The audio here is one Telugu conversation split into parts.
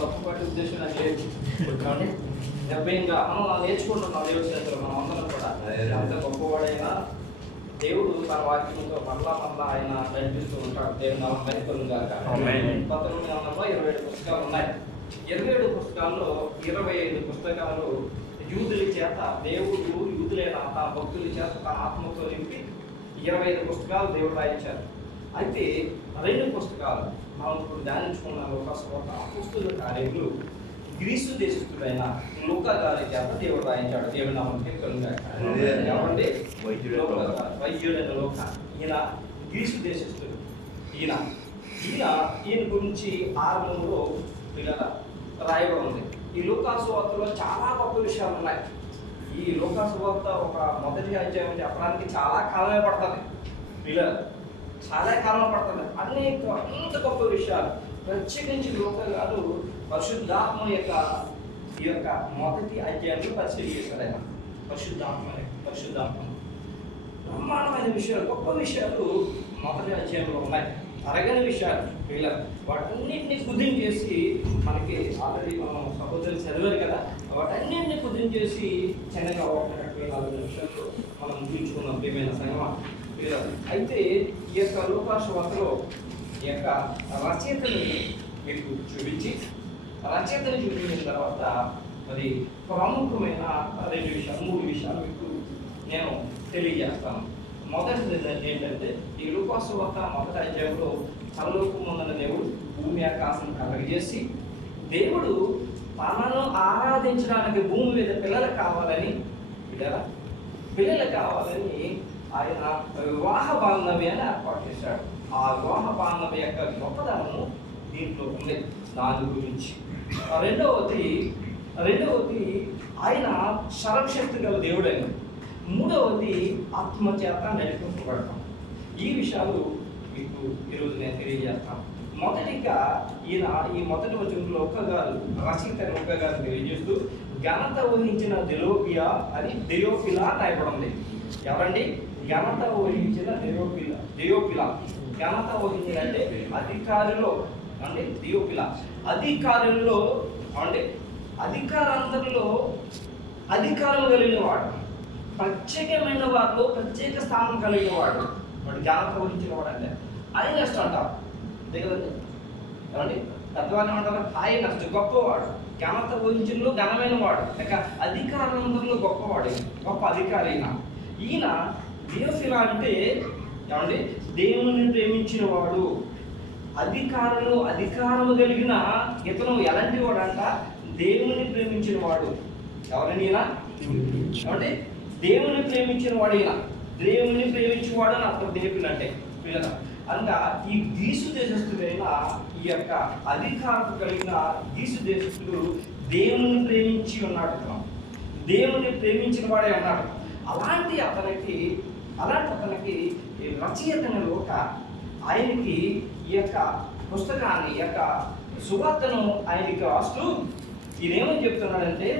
తప్పుపట్టి ఉద్దేశం నాకు లేదు. ఇంకా మనం నేర్చుకుంటున్నాం దేవుడి చేతులు మనం అందరం కూడా. ఎంత గొప్పవాడైనా దేవుడు తన వాక్యంతో మళ్ళా ఆయన నడిపిస్తూ ఉంటాడు. దేవుడు నా మైకులు గాక 1927 పుస్తకాలు ఉన్నాయి. 27 పుస్తకాల్లో 25 పుస్తకాలు యూదుల చేత దేవుడు యూదులైన తన భక్తుల చేత తన ఆత్మతో నింపి 25 పుస్తకాలు దేవుడు రాయించారు. అయితే 2 పుస్తకాలు మనం ఇప్పుడు ధ్యానించుకున్న అపోస్తలుల కార్యములు గ్రీసు దేశస్థుడైన లూకా గారి చేత దేవుడు రాయించాడు. దేవుడు నామమునకు ఎవరండి? వైద్యుడైన లూకా. ఈయన గ్రీసు దేశస్థుడు. ఈయన గురించి ఆరంభంలో రాయబడి ఉంది. ఈ లూకా సువార్తలో చాలా గొప్ప విషయాలు ఉన్నాయి. ఈ లూకా సువార్త ఒక మొదటి అధ్యాయం చెప్పడానికి చాలా కాలమే పడుతుంది. చాలా కాలం పడుతుంది. అంత గొప్ప విషయాలు ప్రత్యేకించి లూకా గారు పరిశుద్ధాత్మ ఈ యొక్క మొదటి అధ్యాయంలో పరిచయం చేశారు. ఆయన పరిశుద్ధాత్మ బ్రహ్మాండమైన విషయాలు, గొప్ప విషయాలు మొదటి అధ్యాయంలో ఉన్నాయి. అరగని విషయాలు వాటన్నింటినీ కుదించేసి మనకి ఆల్రెడీ మనం సహోదరులు చదివారు కదా, వాటన్నింటినీ కుదించేసి చిన్నగా 1-4 నిమిషాలు మనం చూపించుకున్నాం ప్రియమైన సంగమా. అయితే ఈ యొక్క లూకా సువార్తలో ఈ యొక్క రచయితని మీకు చూపించిన తర్వాత మరి ప్రముఖమైన 3 విషయాలు మీకు నేను తెలియజేస్తాను. మొదటిది ఏంటంటే ఈ లూకా సువార్త మొదటి అధ్యాయంలో పరలోకమున్న దేవుడు భూమి ఆకాశం కలగజేసి దేవుడు తనను ఆరాధించడానికి భూమి మీద పిల్లలు కావాలని ఆయన వివాహ బాంధవ్యాన్ని ఏర్పాటు చేశాడు. ఆ వివాహ బాంధవ్య యొక్క గొప్పదనము దీంట్లో ఉంది. దాని గురించి రెండవది ఆయన సర్వశక్తి గల దేవుడైన. మూడవది ఆత్మచేత నడిపించబడతాం. ఈ విషయాలు మీకు ఈరోజు నేను తెలియజేస్తాను. మొదటిగా ఈయన ఈ మొదటి వచనంలో రచయిత లూకా గారు తెలియజేస్తూ ఘనత వహించిన దెయోఫిలా రాయబడింది. ఎవరండి? ఘనత వహించిన దెయోఫిలా. ఘనత వహించిన అంటే అధికారులు అంటే దెయోఫిలా. అధికారుల్లో అంటే అధికారందరిలో అధికారం కలిగిన వాడు, ప్రత్యేకమైన వారిలో ప్రత్యేక స్థానం కలిగిన వాడు ఘనత వహించిన వాడు. అంటే ఆయన నెక్స్ట్ అంటారు కదండి. ఏమండి? పెద్దవాళ్ళు ఏమంటారు? ఆయన నెక్స్ట్ గొప్పవాడు, ఘనత వహించడంలో ఘనమైన వాడు, లేక అధికారంలో గొప్పవాడు, గొప్ప అధికారి ఈయన దెయోఫిలా. అంటే ఏమండి? దేవుని ప్రేమించిన వాడు, అధికారము కలిగిన ఇతను ఎలాంటి వాడు అంట? దేవుని ప్రేమించిన వాడు. ఎవరండి ఈయన? అంటే దేవుని ప్రేమించిన వాడు. ఈయన దేవుని ప్రేమించేవాడు అని అర్థం దేవుని అంటే పిల్లల. అనగా ఈ గ్రీసు దేశస్థుడైన ఈ యొక్క అధికారం కలిగిన గ్రీసు దేశస్థుడు దేవుని ప్రేమించి ఉన్నాడు. దేవుని ప్రేమించిన వాడే ఉన్నాడు. అలాంటి అతనికి రచయితని లూకా ఆయనకి ఈ యొక్క పుస్తకాన్ని, ఈ యొక్క సువార్తను ఆయనకి రాస్తూ ఈయనేమని చెప్తున్నాడంటే,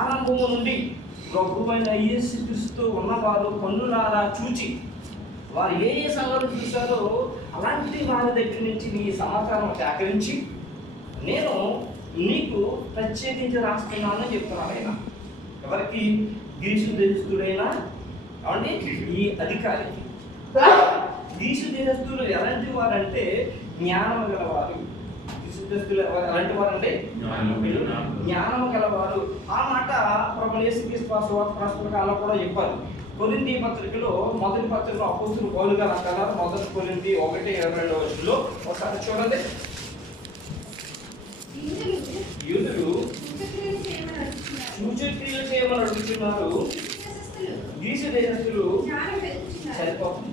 ఆరంభము నుండి ప్రభువైన యేసుక్రీస్తు ఉన్నవారు కన్నులారా చూచి వారు ఏ సంగతులు చూశారో అలాంటి వారి దగ్గర నుంచి నీ సమాచారం సేకరించి నేను నీకు ప్రత్యేకించి రాస్తున్నానని చెప్తున్నాను. ఆయన ఎవరికి? గ్రీసు దేశస్థుడైన అంటే ఈ అధికారికి. గ్రీసు దేశస్థులు ఎలాంటి వారంటే జ్ఞానము గలవారు. గ్రీసు దేశస్థులు ఎలాంటి వారంటే జ్ఞానము గలవారు. ఆ మాట ప్రభువు యేసుక్రీస్తు ప్రస్తుత కాలంలో కూడా చెప్పారు. కొరింథీ పత్రికలో మొదటి పత్రికలో అపోస్తలుడు పౌలు గారు అంటారు, మొదటి కొరింథీ 1:22 ఒకసారి చూడండి. యూదులు సూచక్రియలు చేయమని అడుగుతున్నారు, గ్రీసు దేశస్థులు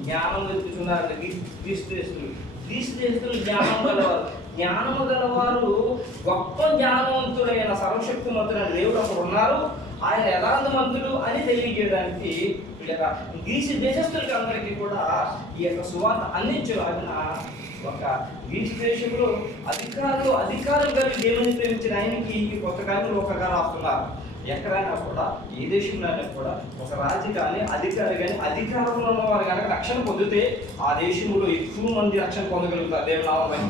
జ్ఞానం వెతుకుతున్నారు. గ్రీసు దేశస్థులు జ్ఞానము గలవారు గొప్ప జ్ఞానవంతుడైన సర్వశక్తిమంతుడైన దేవుడు అక్కడ ఉన్నారు, ఆయన యథార్థవంతుడు అని తెలియజేయడానికి గ్రీసు దేశస్థులకి అందరికీ కూడా ఈ యొక్క సువార్త అందించలాగిన ఒక గ్రీసు దేశంలో అధికారం కలిగి దేవుని ప్రేమించిన ఆయనకి ఈ పుస్తకాన్ని ఒక రాస్తున్నారు. ఎక్కడైనా కూడా ఏ దేశంలో అయినా కూడా ఒక రాజు కానీ అధికారి కానీ అధికారంలో ఉన్నవారు కనుక రక్షణ పొందితే ఆ దేశంలో ఎక్కువ మంది రక్షణ పొందగలుగుతారు. దేవుని నామం మహిమ.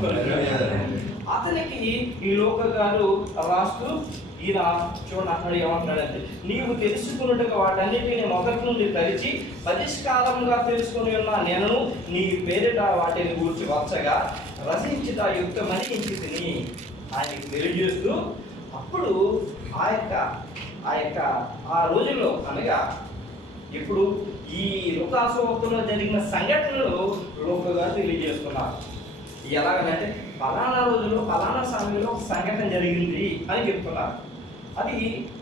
అతనికి ఈ లోక గారు రాస్తూ ఈయన చూడండి అన్నాడు, ఏమంటాడంటే నీవు తెలుసుకున్నట్టుగా వాటన్నిటిని మొదటి నుండి తరిచి పరిష్కారంగా తెలుసుకుని ఉన్న నేను నీ పేరిట వాటిని గూర్చి వచ్చగా రచించిత యుక్తమని ఇంటిని ఆయనకి తెలియజేస్తూ, అప్పుడు ఆ రోజుల్లో అనగా ఇప్పుడు ఈ లోకాసువార్తలో జరిగిన సంఘటనలు లోకగా తెలియజేస్తున్నారు. ఎలాగంటే ఫలానా రోజుల్లో ఫలానా సమయంలో ఒక సంఘటన జరిగింది అని చెప్తున్నారు. అది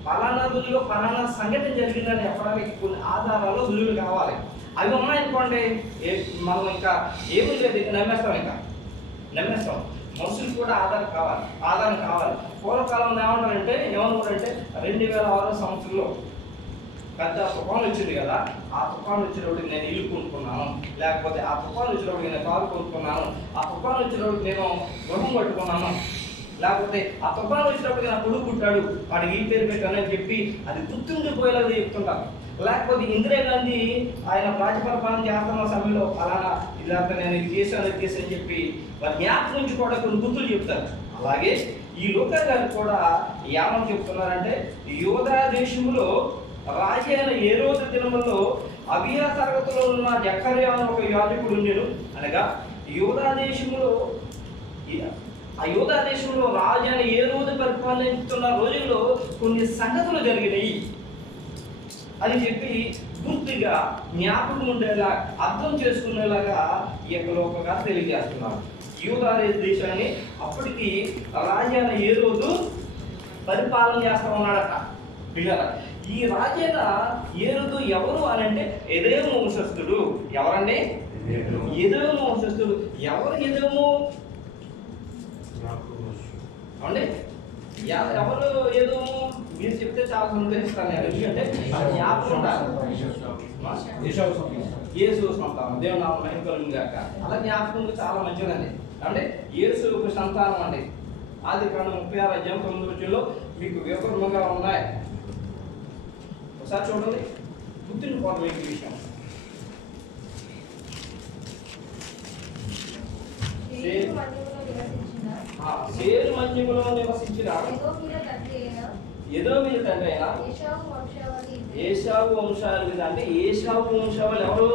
ఫలానా రోజుల్లో ఫలానా సంఘటన జరిగిందని చెప్పడానికి కొన్ని ఆధారాలు రుజువులు కావాలి. అవి ఉన్నాయనుకోండి మనం ఇంకా ఏమీ లేదు, నమ్మేస్తాం. మనుషులు కూడా ఆధారం కావాలి. పూర్వకాలంలో ఏమన్నారంటే 2006 సంవత్సరంలో పెద్ద తుఫాను వచ్చింది కదా, ఆ తుఫాను వచ్చినప్పుడు నేను ఇల్లు కొనుక్కున్నాను, లేకపోతే ఆ తుఫాను వచ్చినప్పుడు నేను కారు కొనుక్కున్నాను, ఆ తుఫాను వచ్చినప్పుడు నేను గృహం కట్టుకున్నాను, లేకపోతే ఆ తుఫాను వచ్చినప్పుడు నా కొడుకు పుట్టాడు వాడికి ఈ పేరు పెట్టానని చెప్పి అది గుర్తుండిపోయేలాగా చెప్తుంటారు. లేకపోతే ఇందిరాగాంధీ ఆయన రాజపరిపాలన చేస్తున్న సమయంలో అలానా ఇదంతా నేను ఇది చేశాను అని చెప్పి వారి జ్ఞాపకం నుంచి కూడా కొన్ని గుర్తులు చెప్తారు. అలాగే ఈ లోకా గారు కూడా ఏమని చెప్తున్నారంటే యోధా దేశంలో రాజు అయిన హేరోదు దినములో అబియా తరగతిలో ఉన్న జకర్యా అనే ఒక యాజకుడు ఉండేను. అనగా యోధా దేశంలో రాజు అయిన హేరోదు పరిపాలిస్తున్న రోజుల్లో కొన్ని సంగతులు జరిగినాయి అని చెప్పి పూర్తిగా జ్ఞాపకం ఉండేలా అర్థం చేసుకునేలాగా ఈ యొక్క లోకగా తెలియజేస్తున్నారు. యూదా దేశాన్ని అప్పటికి రాజు అయిన హేరోదు పరిపాలన చేస్తా ఉన్నాడట. పిల్లల ఈ రాజైన హేరోదు ఎవరు అని అంటే ఎదోము వంశస్థుడు. ఎవరండి? ఎదోము వంశస్థుడు. ఎవరు ఎదోము అండి? ఎవరు ఎదోము మీరు చెప్తే చాలా సందేహిస్తాను. ఎందుకంటే జ్ఞాపకం ఉండాలి. యేసు సంతానం, దేవుని నామం మహిమ కలుగును గాక. అలా జ్ఞాపకం చాలా మంచిదండి. అంటే యేసు ఒక సంతానం అండి. ఆదికాండం 36:9 మీకు వివరంగా ఉన్నాయి. ఒకసారి చూడండి, గుర్తుండిపోవడం మీకు విషయం. సేరు మన్యములో నివసించిన ఎదోమీయుల తండ్రి అయిన ఏశావు వంశావళి. అంటే ఏశావు వంశావళి ఎవరు?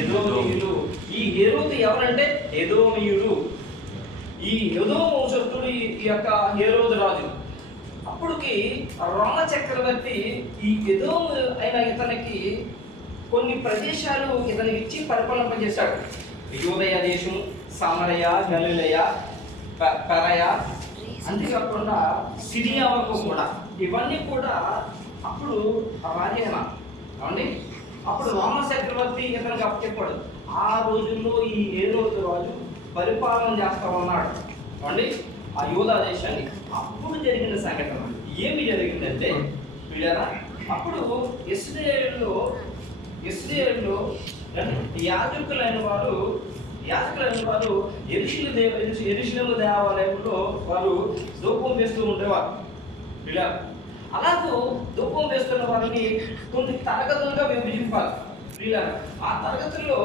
ఎదోమీయులు. ఈ హేరోదు ఎవరంటే ఎదోమీయుడు. ఈ ఎదోము వంశస్థుడు ఈ యొక్క హేరోదు రాజు. అప్పటికి రోమ చక్రవర్తి ఈ ఎదోము అయిన ఇతనికి కొన్ని ప్రదేశాలు ఇతనికి ఇచ్చి పరిపాలింపజేశాడు. యూదయ దేశం, సమరయ, గలిలయ, పెరయ, అంతేకాకుండా సిరియా వరకు కూడా, ఇవన్నీ కూడా అప్పుడు రాజేనా అండి. అప్పుడు రోమ చక్రవర్తి ఇతనికి అప్పచెప్పాడు. ఆ రోజుల్లో ఈ హేరోదు రాజు పరిపాలన చేస్తా ఉన్నాడు అండి ఆ యూదా దేశాన్ని. అప్పుడు జరిగిన సంఘటన ఏమి జరిగిందంటే వీళ్ళరా, అప్పుడు ఇశ్రాయేలులో యాజకులైన వారు యెరూషలేము దేవాలయంలో వారు ధూపం వేస్తూ ఉండేవారు. ఇలా అలాగూ ధూపం వేస్తున్న వారిని కొన్ని తరగతులుగా విభజింపాలి. ఇలా ఆ తరగతుల్లో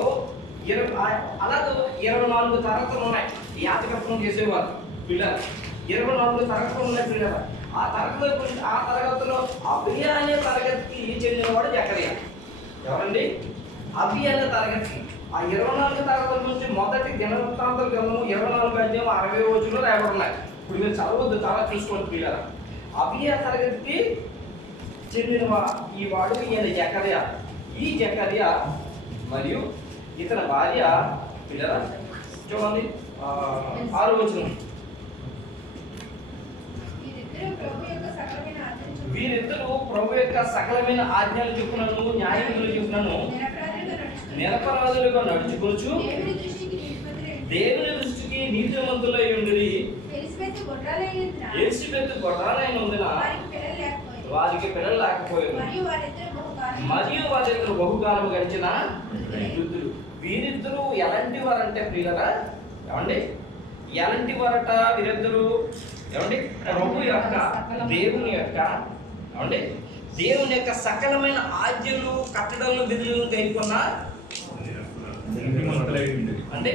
24 తరగతులు ఉన్నాయి. యాజకత్వం చేసేవారు పిల్లలు 24 తరగతులు ఉన్నాయి పిల్లలు. ఆ తరగతిలో అబియా అనే తరగతికి చెందినవాడు జకర్యా. ఎవరండి? అబియా అనే తరగతికి. ఆ 24 తరగతుల నుంచి మొదటి దినవృత్తాంతాల గ్రంథము 24:60 రాయబడి ఉన్నాయి. ఇప్పుడు మీరు చదవద్దు, చాలా చూసుకోండి పిల్లలు. అబియా తరగతికి చెందిన ఈ వాడు ఈయన జకర్యా. ఈ జకర్యా మరియు ఇతని భార్య పిల్లల చూడండి 6వ వచనం. వీరిద్దరూ ప్రభు యొక్క సకలమైన ఆజ్ఞలు చెప్పునను న్యాయములు చెప్పునను నిరపరాధులుగా నడుచుకోవచ్చు దేవుని దృష్టికి నీతిమంతులై ఉండిరి. ఎలిసబెతు గొడ్రాలైనందున వారికి పిల్లలు లేకపోయారు. మరియు వారిద్దరు బహుకాలం గడిచిన వృద్ధులు. వీరిద్దరూ ఎలాంటి వారంటే ప్రియులరా ఏమండి? ఎలాంటి వారట వీరిద్దరూ? ఏమండి? ప్రభు యొక్క దేవుని యొక్క అంటే దేవుని యొక్క సకలమైన ఆజ్ఞలు కట్టడలు విధులను గైకొన్న అంటే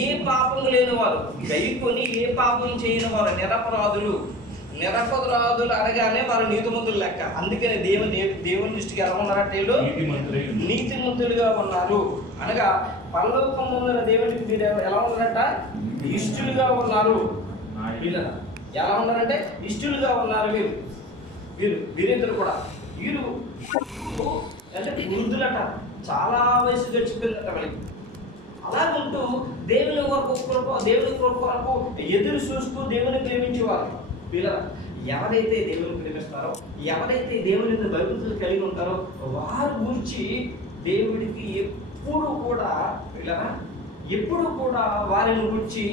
ఏ పాపం లేని వారు గైకొని ఏ పాపం చేయని వారు నిరపరాధులు అనగానే వారు నీతిమంతులు లెక్క. అందుకని దేవుని దృష్టికి ఎలా ఉన్నారంటే వీళ్ళు నీతిమంతులుగా ఉన్నారు. అనగా పరలోకం ఉన్న దేవునికి మీరు ఎలా ఉన్నారంట? ఇష్టలుగా ఉన్నారు. వీళ్ళు ఎలా ఉన్నారంటే ఇష్టలుగా ఉన్నారు. వీరిద్దరు కూడా వీరు అంటే వృద్ధులట, చాలా వయసు గడిచిపోయిందట వాళ్ళకి. అలా ఉంటూ దేవుని కృప కొరకు ఎదురు చూస్తూ దేవుని ప్రేమించేవారు. వీళ్ళ ఎవరైతే దేవుని ప్రేమిస్తారో, ఎవరైతే దేవుని భయభక్తులు కలిగి ఉంటారో వారి గురించి దేవుడికి ఎప్పుడు కూడా వారిని గురించి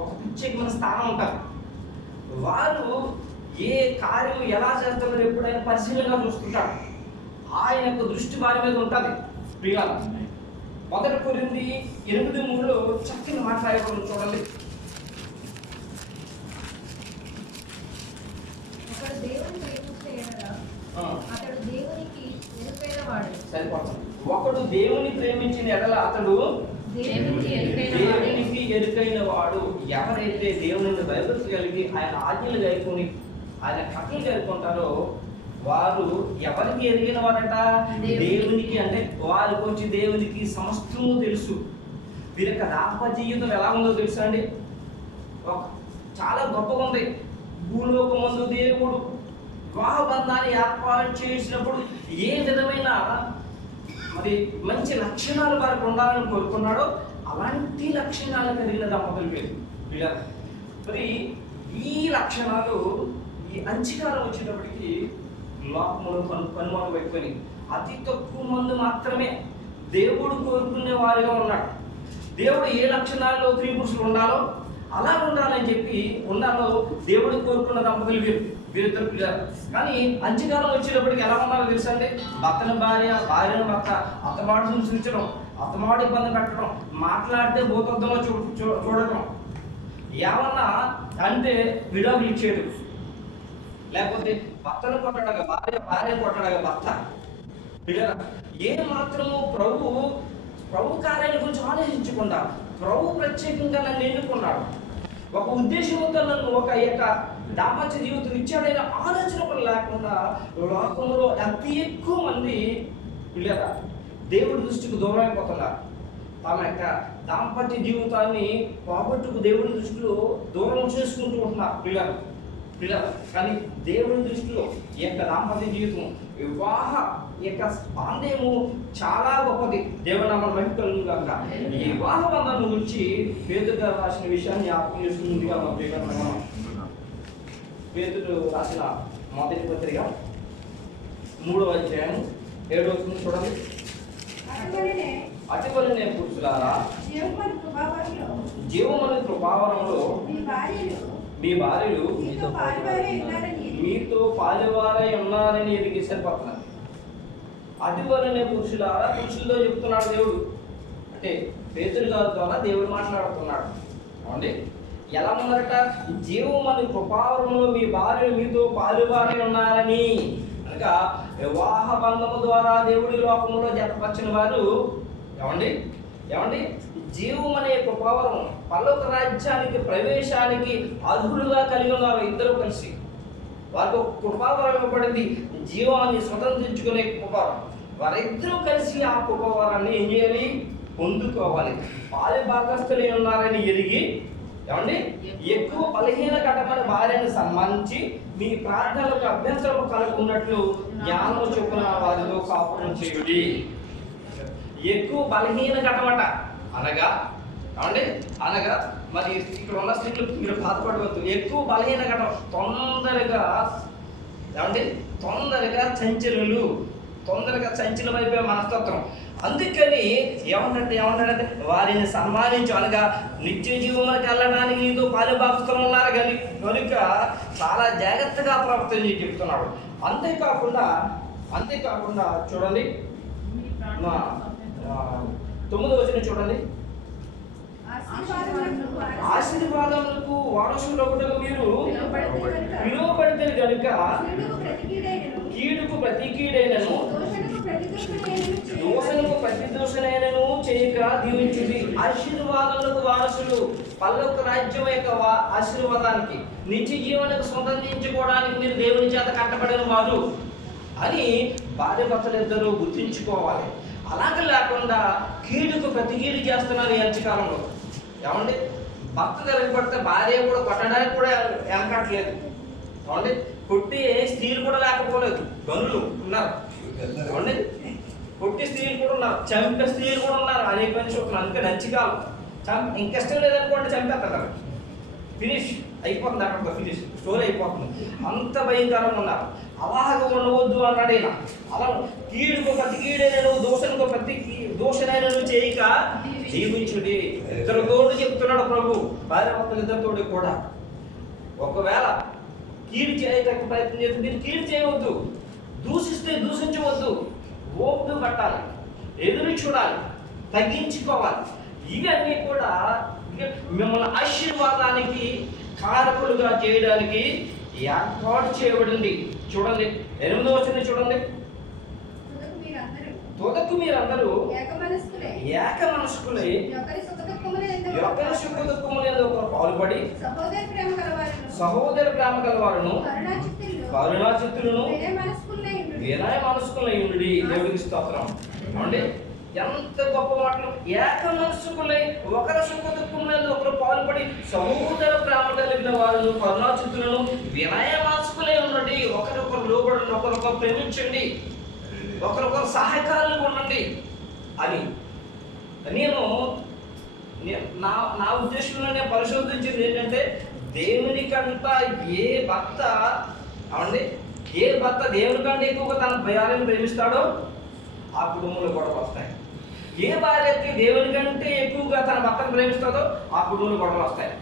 ఒక ప్రత్యేకమైన స్థానం ఉంటారు. వారు ఏ కార్యం ఎలా చేస్తారో ఎప్పుడైనా పరిశీలనగా చూస్తుంటారు. ఆయన యొక్క దృష్టి వారి మీద ఉంటుంది. ప్రియులారా, 1 కొరింథీ 8:3 చక్కని మాట్లాడేవాళ్ళు చూడండి. ఒకడు దేవుని ప్రేమించిన ఎడల అతడు దేవునికి ఎరుకైన వాడు. ఎవరైతే దేవుని భయభక్తి కలిగి ఆయన ఆజ్ఞలు గైకొని ఆయన కట్టలు గైకుంటారో వారు ఎవరికి ఎరిగిన వారట? దేవునికి. అంటే వారి గురించి దేవునికి సమస్తము తెలుసు. వీరి యొక్క దాంపత్య జీవితం ఎలా ఉందో తెలుసా అండి? చాలా గొప్పగా ఉంది. భూలోకమందు దేవుడు వివాహ బంధాన్ని ఏర్పాటు చేసినప్పుడు ఏ విధమైన మరి మంచి లక్షణాలు వారికి ఉండాలని కోరుకున్నాడో అలాంటి లక్షణాలు కలిగిన దంపతులు వీరు. మరి ఈ లక్షణాలు ఈ అంచకాలం వచ్చేటప్పటికి లోకములు కనుమరుగు పెట్టుకొని అతి తక్కువ మంది మాత్రమే దేవుడు కోరుకునే వారిగా ఉన్నాడు. దేవుడు ఏ లక్షణాల్లో స్త్రీ పురుషులు ఉండాలో అలా ఉండాలని చెప్పి దేవుడు కోరుకున్న దంపతులు వీరిద్దరు పిల్లలు. కానీ అంచకాలం వచ్చేటప్పటికి ఎలా ఉన్నారో తెలుసా అండి? భర్తను భార్యను భర్త అత్తమాటను సూచించడం, అత్తమాటు ఇబ్బంది పెట్టడం, మాట్లాడితే భూతత్వంలో చూడటం, ఏమన్నా అంటే విడాకులు ఇచ్చేయడం, లేకపోతే భర్తను కొట్టడగా భార్య కొట్టడగా భర్త. ఏ మాత్రము ప్రభు కార్యాల గురించి ఆలోచించకుండా ప్రభు ప్రత్యేకంగా నన్ను ఎన్నుకున్నాడు, ఒక ఉద్దేశంతో నన్ను ఒక యొక్క దాంపత్య జీవితం ఇచ్చాడైన ఆలోచన కూడా లేకుండా లోకంలో అతి ఎక్కువ మంది పిల్లరా దేవుడి దృష్టికి దూరం అయిపోతున్నారు. తమ యొక్క దాంపత్య జీవితాన్ని పోగొట్టుకు దేవుడి దృష్టిలో దూరం చేసుకుంటూ ఉంటున్నారు పిల్లలు. కానీ దేవుడి దృష్టిలో ఈ యొక్క దాంపత్య జీవితం వివాహ యొక్క బంధము చాలా గొప్పది. దేవునామం మహిమకలుగును గాక. ఈ వివాహ బంధం గురించి పేతురు రాసిన విషయాన్ని జ్ఞాపకం చేసుకుందిగా పేతురు రాసిన మొదటి పత్రిక 3వ అధ్యాయం 7వ వచనం చూడండి. అటువలనే పురుషులారా జీవమని కృపావరంలో మీ భార్యలు మీతో పాలువారై ఉన్నారని ఎరిగి సరిపోతున్నారు. అటువలనే పురుషులారా, పురుషులతో చెప్తున్నాడు దేవుడు. అంటే పేతురు గారి ద్వారా దేవుడు మాట్లాడుతున్నాడు. అవునండి, ఎలా ఉన్నారట? జీవమని కృపావరంలో మీ భార్యలు మీతో పాలువారై ఉన్నారని. అనగా వివాహ బంధము ద్వారా దేవుడి లోకంలో జతపరిచిన వారు ఏమండి జీవం అనే కృపావరం పరలోక రాజ్యానికి ప్రవేశానికి అర్హులుగా కలిగి ఉన్నారు. ఇద్దరు కలిసి వారికి ఒక కృపావరం ఇవ్వబడింది, జీవాన్ని స్వతంత్రించుకునే కృపావరం. వారిద్దరూ కలిసి ఆ కృపావరాన్ని ఏం చేయాలి? పొందుకోవాలి. పాలి భాగస్థులే ఉన్నారని ఎరిగి ఎక్కువ బలహీన ఘటమైన భార్యను సన్మానించి మీ ప్రార్థనలకు అభ్యంతరం కలుగున్నట్లు జ్ఞానము చొప్పున వారితో కాపురం చేయుడి. ఎక్కువ బలహీన ఘటమట అనగా మరి ఇక్కడ ఉన్న స్త్రీలు మీరు బాధపడవద్దు. ఎక్కువ బలహీన ఘటం, తొందరగా చంచలులు, తొందరగా చంచలమైపోయే మనస్తత్వం. అందుకని ఏమంటాడంటే వారిని సన్మానించు, అనగా నిత్య జీవంలోకి వెళ్ళడానికి నీతో పాలుభాగస్తులు ఉన్నారు కనుక చాలా జాగ్రత్తగా ప్రవర్తన చెప్తున్నాడు. అంతేకాకుండా చూడండి 9వ వచనం చూడండి. ఆశీర్వాదములకు వారసులు మీరు పిలువబడితే కనుక కీడుకు ప్రతి కీడైనను దూషణకు ప్రతి దూషణైనను చేయక దీవించుడి. ఆశీర్వాదాలకు వారసులు, పల్లొక రాజ్యం యొక్క ఆశీర్వాదానికి, నిత్య జీవనకు స్వతంత్రించుకోవడానికి మీరు దేవుని చేత కట్టబడిన వారు అని భార్య భర్తలిద్దరూ గుర్తించుకోవాలి. అలాగే లేకుండా కీడుకు ప్రతి కీడు చేస్తున్నారు ఈ అంచకాలంలో. ఏమండి, భర్త తిరగబడితే భార్య కూడా కొట్టడానికి కూడా వెనకట్లేదు. ఏమండి, కొట్టి స్త్రీలు కూడా లేకపోలేదు, గనులు ఉన్నారు. ఏమండి, కొట్టి స్త్రీలు కూడా ఉన్నారు, చంపే స్త్రీలు కూడా ఉన్నారు. అనేక మంది చూస్తున్నారు. అందుకే నంచికాలం ఇంకిష్టం లేదనుకోండి చంపేస్తారు. ఫినిష్ అయిపోతుంది, అక్కడ ఫినిష్ స్టోరీ అయిపోతుంది. అంత భయంకరంగా ఉన్నారు. అలాగ ఉండవద్దు అన్నాడు ఈయన. అలా కీడుకు ప్రతి కీడైనను దూషణకు ప్రతి దూషణైనను చేయక జీవించుడి. ఇద్దరు తోడు చెప్తున్నాడు ప్రభు, భార్య భర్తలు ఇద్దరితోడు కూడా. ఒకవేళ కీడు చేయడానికి ప్రయత్నం చేస్తే మీరు కీడు చేయవద్దు, దూషిస్తే దూషించవద్దు, ఓపిక పట్టాలి, ఎదురు చూడాలి, తగ్గించుకోవాలి. ఇవన్నీ కూడా మిమ్మల్ని ఆశీర్వాదానికి కారకులుగా చేయడానికి ఏర్పాటు చేయబడింది. చూడండి 8వ వచనం చూడండి. తొదకు మీరందరూ ఏక మనస్కులై ఒకరి సుఖ దుఃఖములందు ఒకరు పాల్పడి సహోదర ప్రేమ గలవారును కరుణా చిత్తులను వినయ మనస్కులై ఉండి. దేవుడికి స్తోత్రం. అంటే ఎంత గొప్ప మాటలు! ఏక మనస్కులై ఒకరి సుఖ దుఃఖములందు ఒకరు పాల్పడి సహోదర ప్రేమ కలిగిన వారును కరుణా చిత్తులను వినయ మనస్కులై ఉండండి. ఒకరొకరు లోబడండి, ఒకరొకరు ప్రేమించండి, ఒకరొకరు సహాయకారులుగా ఉండండి అని నేను నా ఉద్దేశంలో నేను పరిశోధించింది ఏంటంటే, దేవునికంతా ఏ భర్త దేవుని కంటే ఎక్కువగా తన భార్యను ప్రేమిస్తాడో ఆ కుటుంబంలో గొడవలు వస్తాయి. ఏ భార్య అయితే దేవుని కంటే ఎక్కువగా తన భర్తను ప్రేమిస్తుందో ఆ కుటుంబంలో గొడవలు వస్తాయి.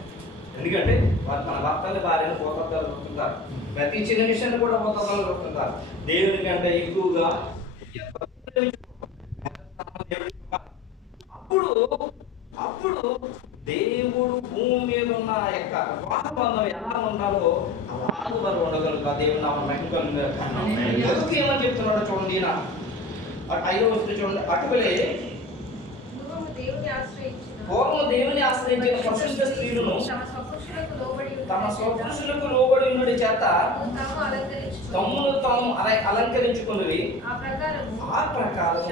ఎందుకంటే వారు తన భర్తని భార్యను పోతలు చూస్తుంటారు, ప్రతి చిన్న విషయాన్ని కూడా పోతలు చూస్తుంటారు. దేవుని కంటే ఎక్కువగా అప్పుడు దేవుడు భూమి మీద ఉన్న యొక్క వివాహబంధం ఎలా ఉండాలో అలాగే వారు ఉండగలుగుతారు. దేవుడు నా మహిమ ఏమని చెప్తున్నాడో చూడండి. 5వ వచనం చూడండి. అటువలే పూర్వం దేవుని ఆశ్రయించిన పరిశుద్ధ స్త్రీలను తమ స్వపురుషులకు లోబడి ఉన్నది చేత తమ్మును తాము అలంకరించుకున్నవి. ఆ ప్రకారం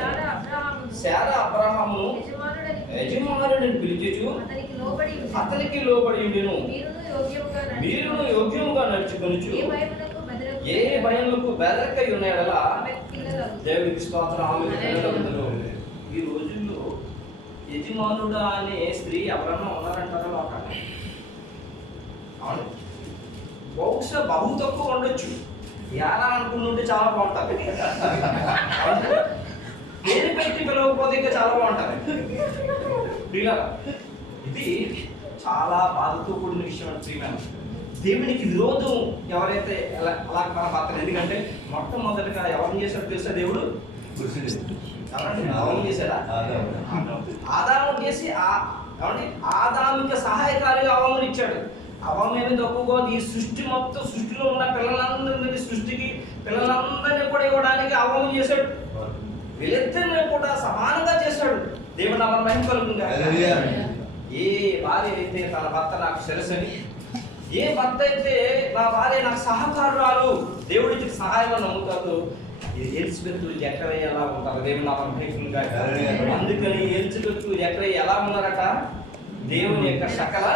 శారా అబ్రహామును యజమానుడిని పిలిచుచు అతనికి లోబడి ఉండును. మీరును యోగ్యముగా నడుచుకొనుచు ఏ భయములకు బెదరకై ఉన్నాయలా దేవుడికి స్తోత్రం. ఈ రోజుల్లో యజమానుడా అనే స్త్రీ ఎవరన్నా ఉన్నారంటారా? లోకాలు అవును, బహుశా బహు తక్కువ ఉండొచ్చు. ఎలా అనుకుంటుంటే చాలా బాగుంటుంది. పేరు పెట్టి పిలవకపోతే ఇంకా చాలా బాగుంటుంది. ఇది చాలా బాధతో కూడిన విషయం అండి. ప్రియమైన దేవునికి విరోధం ఎవరైతే అలా మన భర్తలు. ఎందుకంటే మొట్టమొదటిగా ఎవరిని చేశాడు తెలుసా? దేవుడు ఆదాము చేశాడా? ఆదాము చేసి ఆదాముకి సహాయకారిగా అవ్వమని ఇచ్చాడు. అవ్వం ఏమి తక్కువగా ఈ సృష్టి మొత్తం, సృష్టిలో ఉన్న పిల్లలందరినీ పిల్లలందరినీ కూడా ఇవ్వడానికి అవ్వం చేశాడు. వీళ్ళిద్దరిని కూడా సమానంగా చేశాడు. దేవుడు నా మహిమ కలుగుగా. ఏ భార్య అయితే తన భర్త నాకు శిరస్సని, ఏ భర్త అయితే నా భార్య నాకు సహకారురాలు, దేవుడికి సహాయంగా నమ్ముతారు, ఎలిజబెత్ జకరియా ఎలా ఉంటారు? దేవుడు నా మహిమగా. అందుకని ఎలిజబెత్ జకరియా ఎలా ఉన్నారట? దేవుని యొక్క సకల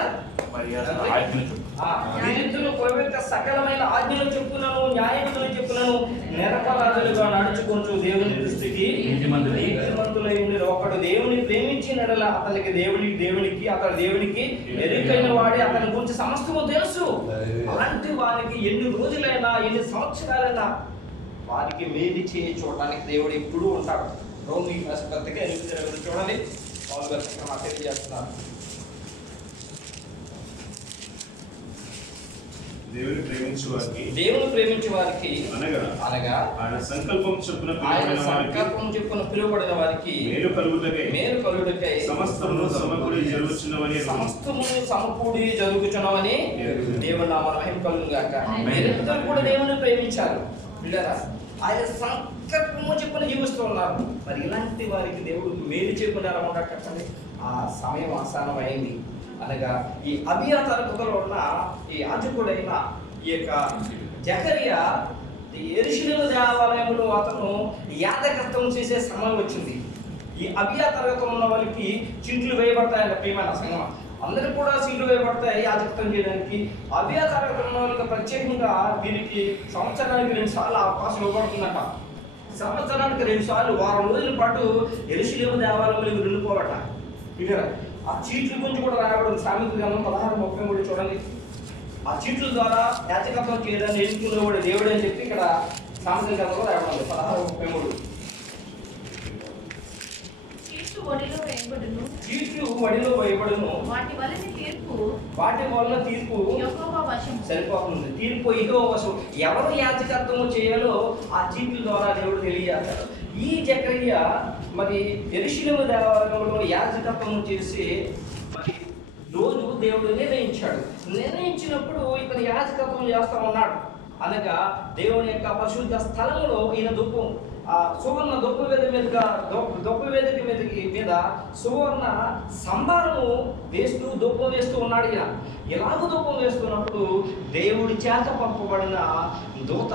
సకలమైన ఆజ్ఞలు చెప్పులను, న్యాయములు చెప్పులను నిరపరాధులుగా నడుచుకుంటూ దేవుని దృష్టికి నీతిమంతులై ఉండి ఒకడు దేవుని ప్రేమించినడల అతనికి దేవునికి అతడు దేవునికి ఎరుకైన వాడే, అతని గురించి సమస్తము తెలుసు. అలాంటి వారికి ఎన్ని రోజులైనా ఎన్ని సంవత్సరాలైనా వారికి మేలు చేయి చూడడానికి దేవుడు ఎప్పుడూ ఉంటాడు. రోమి పత్రిక 8:20 చూడండి. పౌలు గారు తెలియజేస్తున్నారు. దేవుని ప్రేమించు వారికి అనగా ఆయన సంకల్పం చొప్పున పిలువబడిన వారికి మేలు కలుగుటకై సమస్తమును సమకూడి జరుగుచున్నవని దేవుని నామమున మహిమ కలుగును గాక. మీరందరూ కూడా దేవుని ప్రేమించారు. పిల్లరా, ఆయన సంకల్పము చెప్పున జీవిస్తూ ఉన్నారు. మరి ఇలాంటి వారికి దేవుడు మేలు చెప్పున ఎలా ఉంటాడు చెప్పండి. ఆ సమయం ఆసనం అయింది అనగా ఈ అబియా తరగతిలో ఉన్న ఈ యాజకుడైన ఈ యొక్క జకరియా యెరూషలేము దేవాలయంలో అతను యాజకత్వం చేసే సమయం వచ్చింది. ఈ అబియా తరగతిలో ఉన్న వాళ్ళకి చింట్లు వేయబడతాయన్న ప్రియమైన సంగమం, అందరికి కూడా సీట్లు వేయబడతాయి యాజకత్వం చేయడానికి. అబియా తరగతిలో ఉన్న వాళ్ళకి ప్రత్యేకంగా వీరికి సంవత్సరానికి 2 సార్లు అవకాశం ఇవ్వబడుతుందట. సంవత్సరానికి 2 సార్లు వారం రోజుల పాటు యెరూషలేము దేవాలయంలో వెళ్ళిపోవట. ఇక ఆ చీట్ల గురించి కూడా రాయబడింది. సామెతల గ్రంథం 16:33 చూడండి. ఆ చీట్ల ద్వారా యాజకత్వం చేయడానికి ఎన్నుకునేవాడు దేవుడు అని చెప్పి ఇక్కడ సామెతల గ్రంథంలో రాయబడింది 16:33. చీట్లు వడిలో వేయబడును, వాటి వలన తీర్పు సరిపోతుంది. తీర్పు యెహోవా వశం. ఎవరు యాజకత్వము చేయాలో ఆ చీట్ల ద్వారా దేవుడు తెలియజేస్తాడు. ఈ జకరియా మరి యెరూషలేము దేవాలయంలో యాజకత్వం చేసి మరి రోజు దేవుడు నిర్ణయించినప్పుడు ఇతను యాజకత్వం చేస్తా ఉన్నాడు. అనగా దేవుని యొక్క పరిశుద్ధ స్థలంలో ఈయన ధూపం సువర్ణ దొప్ప వేదిక మీద సువర్ణ సంభారము వేస్తూ ధూపం వేస్తూ ఉన్నాడు. ఇలాగ ధూపం వేస్తున్నప్పుడు దేవుడి చేత పంపబడిన దూత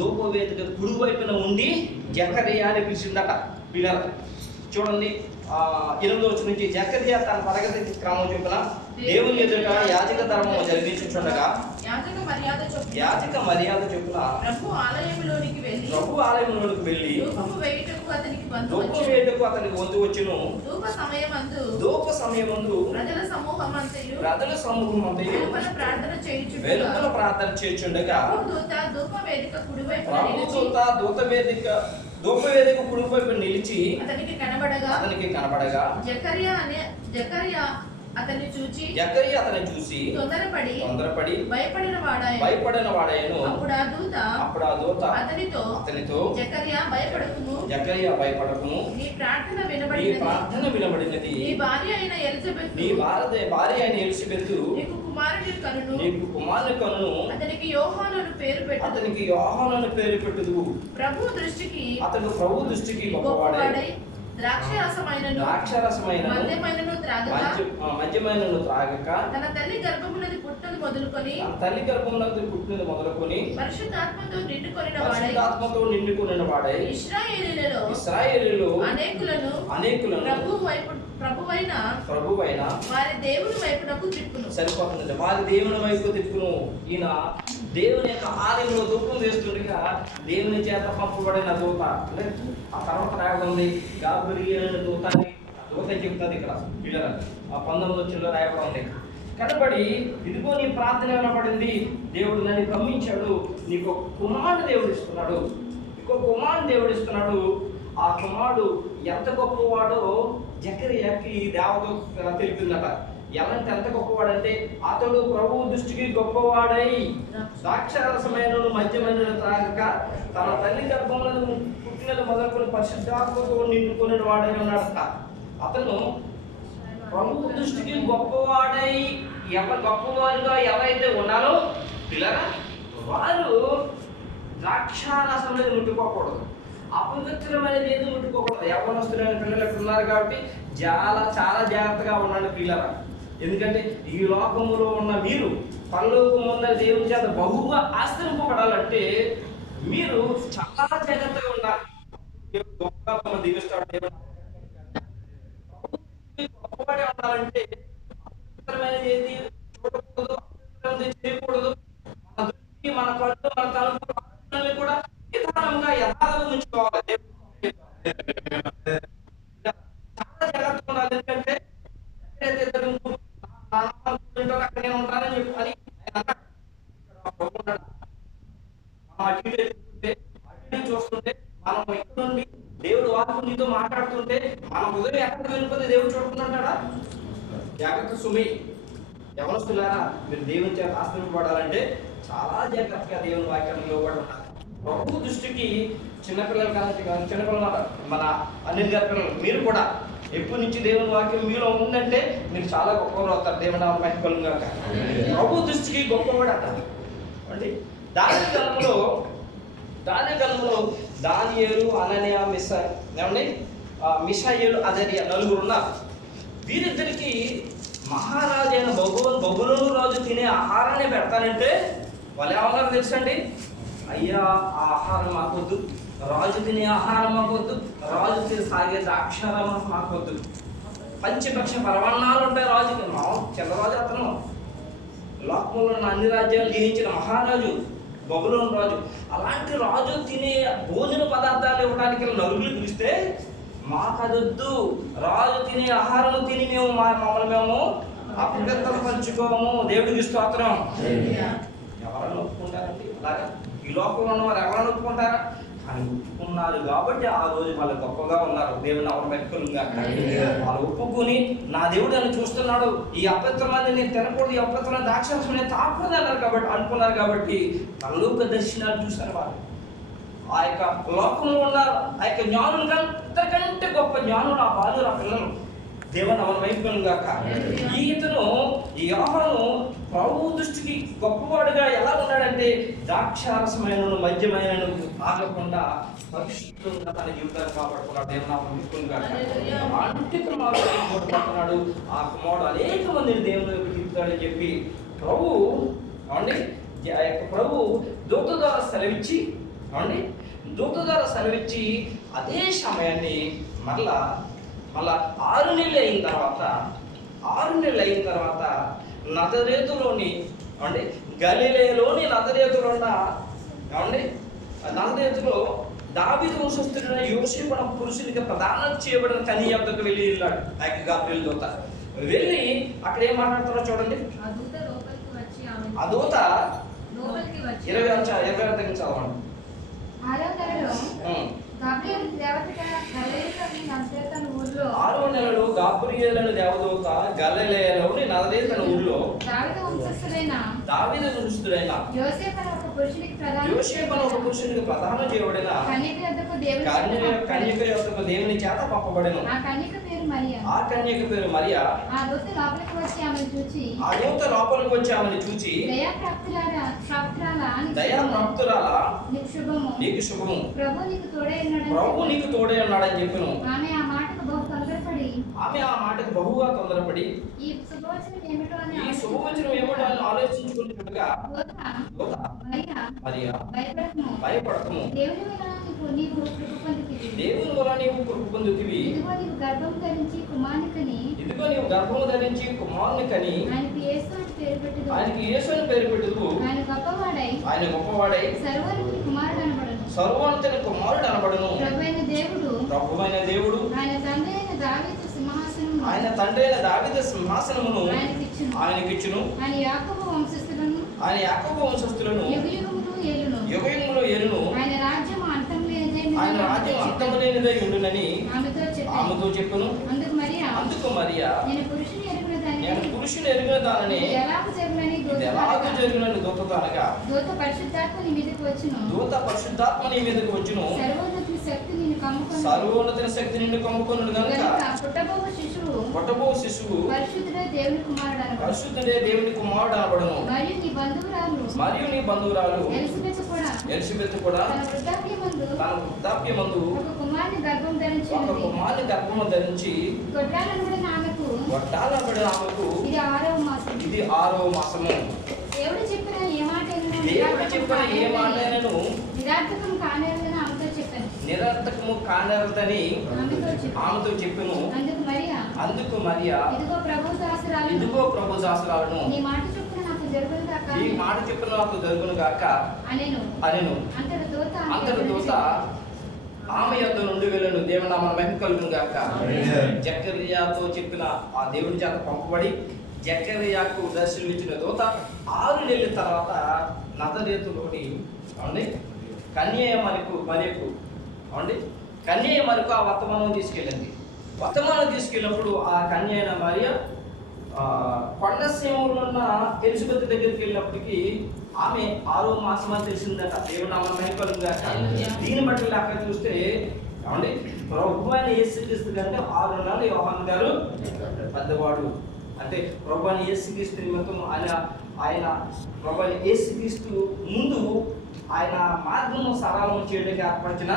ధూప వేదిక కుడివైపున ఉండి జకరియా అని పిలిచిందట. పిల్లల చూడండి 8వ వచనం నుంచి, జకరియా తన తరగతి క్రమం చొప్పున దేవుని ఎదుట యాజక ధర్మం జరిగించుచుండగా యాజక మర్యాద చొప్పున ప్రభు ఆలయంలోనికి వెళ్ళి ధూపము వేయుటకు అతనికి వంతు వచ్చును. ధూప సమయమందు ప్రజల సమూహమంతయు వెలుపల ప్రార్థన చేయుచుండగా ప్రభు దూత ధూప వేదిక కుడివైపు నిలిచి అతనికి కనబడగా జకరియా అతన్ని చూసి తొందరపడి భయపడిన వాడాయను. అప్పుడు ఆ దూత అతనితో జకరియా భయపడకుము, నీ ప్రార్థన వినబడినది. నీ భార్య అయిన ఎలిజబెత్ నీకు కుమారుని కనును. అతనికి యోహానును పేరు పెట్టుదు. ప్రభు దృష్టికి గొప్పవాడై ద్రాక్షరసమైనను మద్యమైనను త్రాగక తన తల్లి గర్భమునది పుట్టినది మొదలుకొని పరిశుద్ధాత్మతో నిండుకొనిన వాడై ఇశ్రాయేలీయులలో అనేకులను ప్రభువైన వారి దేవుని వైపునకు తిప్పును. సరిపోతుంది, వారి దేవుని వైపు తిప్పును. ఈయన దేవుని యొక్క ఆలయంలో ధూపం వేస్తుండగా దేవుని చేత పంపబడిన దూత. ఆ తర్వాత రాయబడింది గాబ్రియల్ దూత చెప్తుంది ఇక్కడ పిల్లల 19వ వచనంలో రాయబడింది. కనబడి ఇదిగో నీ ప్రార్థన వినబడింది, దేవుడు నన్ను గమనించాడు, నీకు కుమారుడు దేవుడు ఇస్తున్నాడు. ఆ కుమారుడు ఎంత గొప్పవాడో జకరియాకి దేవదూత తెలిపిందట. ఎంత గొప్పవాడంటే అతడు ప్రభు దృష్టికి గొప్పవాడై ద్రాక్షారసమైనను మద్యమైనను త్రాగక తన తల్లి గర్భంలో పుట్టినది మొదలుకొని పరిశుద్ధాత్మతో నిండుకునే వాడై ఉన్నాడట. అతను ప్రభు దృష్టికి గొప్పవాడై గొప్పవారుగా ఎవరైతే ఉన్నారో పిల్లరా వారు ద్రాక్షారసం అనేది ముట్టుకోకూడదు, అపవిత్రమైనది ఏది ముట్టుకోకూడదు. యవ్వనస్తులైన పిల్లలు ఎక్కడ ఉన్నారు కాబట్టి చాలా జాగ్రత్తగా ఉండండి పిల్లరా. ఎందుకంటే ఈ లోకములో ఉన్న మీరు పరలోకమున్న దేవుని చేత బహుగా ఆశ్రయింపబడాలంటే మీరు చాలా జాగ్రత్తగా ఉండాలి. దీవిస్తాడు దేవుడు. గొప్పవాడే ఉండాలంటే అపవిత్రమైనది ఏది చూడకూడదు, చేయకూడదు. మన దృష్టి, మన కళ్ళు, మన తలుపులు కూడా యథార్థంగా ఉంచుకోవాలి. చాలా జాగ్రత్తగా ఉండాలి. ఎందుకంటే అక్కడ నేను ఉంటానని చెప్పి చూస్తుంటే మనం ఇక్కడ నుండి దేవుడు వాక్కు నీతో మాట్లాడుతుంటే మన హృదయం ఎక్కడ వెళ్ళిపోతే దేవుడు చూడుకుంటాడా? జాగ్రత్త సుమి. ఎవరొస్తున్నారా మీరు దేవుని చేత ఆశ్రయింపబడాలంటే చాలా జాగ్రత్తగా దేవుని వాక్యంలో కూడా ఉండాలి. ప్రభు దృష్టికి చిన్నపిల్లలు చిన్నపిల్లలు మన అనిల్ గారి పిల్లలు మీరు కూడా ఎప్పటి నుంచి దేవుని వాక్యం మీలో ఉందంటే మీరు చాలా గొప్పవారు అవుతారు. దేవుని మహిమలు గాక. ప్రభు దృష్టికి గొప్పవాడు అంట. అంటే దావీదు కాలంలో దానియేలు గ్రంథంలో దానియేలు, అననీయ, మిషాయేలు, అజర్యా నలుగురు ఉన్నారు. వీరిద్దరికి మహారాజు అయిన బబులోను రాజు తినే ఆహారాన్ని పెడతానంటే వాళ్ళు ఏమన్నారు తెలుసండి? అయ్యా ఆ ఆహారం మాకొద్దు, రాజు తినే ఆహారం మాకొద్దు, రాజు సాగే ద్రాక్షారామం మాకొద్దు. పంచపక్ష పరమాన్నాలు ఉంటాయి రాజుకి. చంద్రరాజు అతను లోకంలో ఉన్న అన్ని రాజ్యాలు జయించిన మహారాజు బబులోను రాజు. అలాంటి రాజు తినే భోజన పదార్థాలు ఇవ్వడానికి నలుగురు పిలిస్తే మాకు అదొద్దు, రాజు తినే ఆహారం తిని మమ్మల్ని మేము అపవిత్రం పంచుకోము, దేవుడికి స్తోత్రం. ఎవరైనా ఒప్పుకుంటారండి అలాగా? ఈ లోకంలో ఉన్నవారు ఎవరైనా ఒప్పుకుంటారా? కానీ ఒప్పుకున్నారు కాబట్టి ఆ రోజు వాళ్ళు గొప్పగా ఉన్నారు. దేవుని ఎవరు మెక్కులుగా వాళ్ళు ఒప్పుకొని నా దేవుడు అని చూస్తున్నాడు, ఈ అపవిత్రమాన్ని నేను తినకూడదు, ఈ అపవిత్రమైన ద్రాక్షారసం నేను తాకూడదు అన్నారు కాబట్టి అనుకున్నారు కాబట్టి పరలోక దర్శనాలు చూశారు వాళ్ళు. ఆ యొక్క లోకంలో ఉన్న ఆ యొక్క జ్ఞానులు అంతకంటే గొప్ప జ్ఞానులు ఆ బాలురు, ఆ పిల్లలు. దేవుని అవన వైపులను గాక. ఈతను ఈ యోహాను ప్రభు దృష్టికి గొప్పవాడుగా ఎలా ఉన్నాడంటే ద్రాక్షారసమైనను మద్యమైనను తాగకుండా పరిశుద్ధంగా తన జీవితాన్ని కాపాడుకున్నాడు. దేవుని అవన వైపులను గాక. అలాంటి కుమారుడు పడుతున్నాడు. ఆ కుమారుడు అనేక మందిని దేవుని వైపు తిప్పుతాడని చెప్పి ప్రభు ప్రభు దూత ద్వారా సెలవిచ్చి అదే సమయాన్ని మళ్ళా 6 నెలలు అయిన తర్వాత నజరేతులోని గలిలయలోని నజరేతులో దావీదు వంశస్థుడైన యోసేపు అనే పురుషునికి ప్రదానం చేయబడిన కన్య వద్దకు వెళ్ళి వెళ్ళాడు. గాబ్రియెలు దూత వెళ్ళి అక్కడ ఏం మాట్లాడుతారో చూడండి. ఆ దూత 20 చదవండి. 6వ నెలలో గాబ్రియేలు దేవదూత గలిలయలోని నజరేతు ఊరిలో దావీదు వంశస్థుడైన యోసేపు అనే ఒక పురుషునికి ప్రదానం చేయబడిన కన్యక యొద్దకు దేవుని చేత పంపబడెను. ఆ కన్యక పేరు మరియా. ఆ దూత లోపలికి వచ్చి ఆమెను చూచి దయాప్రాప్తురాలా నీకు శుభము, ప్రభు నీకు తోడై ఉన్నాడని చెప్పెను. ఆమె ఆ మాటకు బహుగా తొందరపడి ఈ శుభవచనం ఏమిటో అని ఆలోచించుకుంటుండగా మరియా భయపడకము, దేవుని వలన నీవు కృప పొందుతివి. ఇదిగో నీవు గర్భము ధరించి కుమారుని కని ఆయనకి యేసు అని పేరు పెట్టుదువు. ఆయన గొప్పవాడై సర్వోన్నతుని కుమారుడు అనబడును. ప్రభువైన దేవుడు ఆయన తండ్రి అయిన దావీదు సింహాసనమును ఆయనకిచ్చును. ఆయన యాకోబు వంశస్థులను యుగయుగములు ఏలును. ఆయన రాజ్యం అంతము లేనిదై ఉండునని ఆమెతో చెప్పును. అందుకు మరియా నేను పురుషుని ఎరిగిన దానిని ఎలాగూ జరుగునని దూతతో అనగా దూత పరిశుద్ధాత్మ నీ మీదకు వచ్చును. సర్వోన్నత శక్తి నిన్ను కమ్ముకొనును గనుక పుట్టబో శిశువు పరిశుద్ధుడే దేవుని కుమారుడు అనబడును. మరియు నీ బంధువురాలు ఎలిజబెత్ కూడా తన వృద్ధాప్యమందు ఒక కుమారుని గర్భము ధరించి గొడ్రాలనబడిన ఆమెకు ఇది 6వ మాసము. దేవుడు చెప్పిన ఏ మాటైనను నిరర్థకము కానేరదని ఆమెతో చెప్పెను. అందుకు మరియా ఇదిగో ప్రభు దాసురాలను ఈ మాట చొప్పున నాకు జరుగును గాక అనెను. అంతటి దూత ఆమె యొద్ద నుండి వెళ్ళను. దేవుని నామమున మహిమ కలుగును గాక. జకర్యాతో చెప్పిన ఆ దేవుని చేత పంపబడి జకర్యాకు దర్శనమిచ్చిన దూత 6 నెలల తర్వాత నజరేతులోని కన్యయ మరకు ఆ వర్తమానం తీసుకెళ్ళింది. వర్తమానం తీసుకెళ్ళినప్పుడు ఆ కన్య అయిన మరియ కొండసీమలో ఉన్న ఎలిజబెత్ దగ్గరికి వెళ్ళినప్పటికీ ఆమె 6వ మాసం అని తెలిసిందట. దేవుడు నామమున మహిమ కలుగును గాక. దీన్ని బట్టి లెక్క చూస్తే ప్రభు అయిన యేసుక్రీస్తు కంటే 6 నెలలు యోహాను గారు పెద్దవాడు. అంటే ప్రభు అయిన యేసుక్రీస్తు నిమిత్తం ఆయన ప్రభు అయిన యేసుక్రీస్తు ముందు ఆయన మార్గము సరళం చేయడానికి ఏర్పరిచిన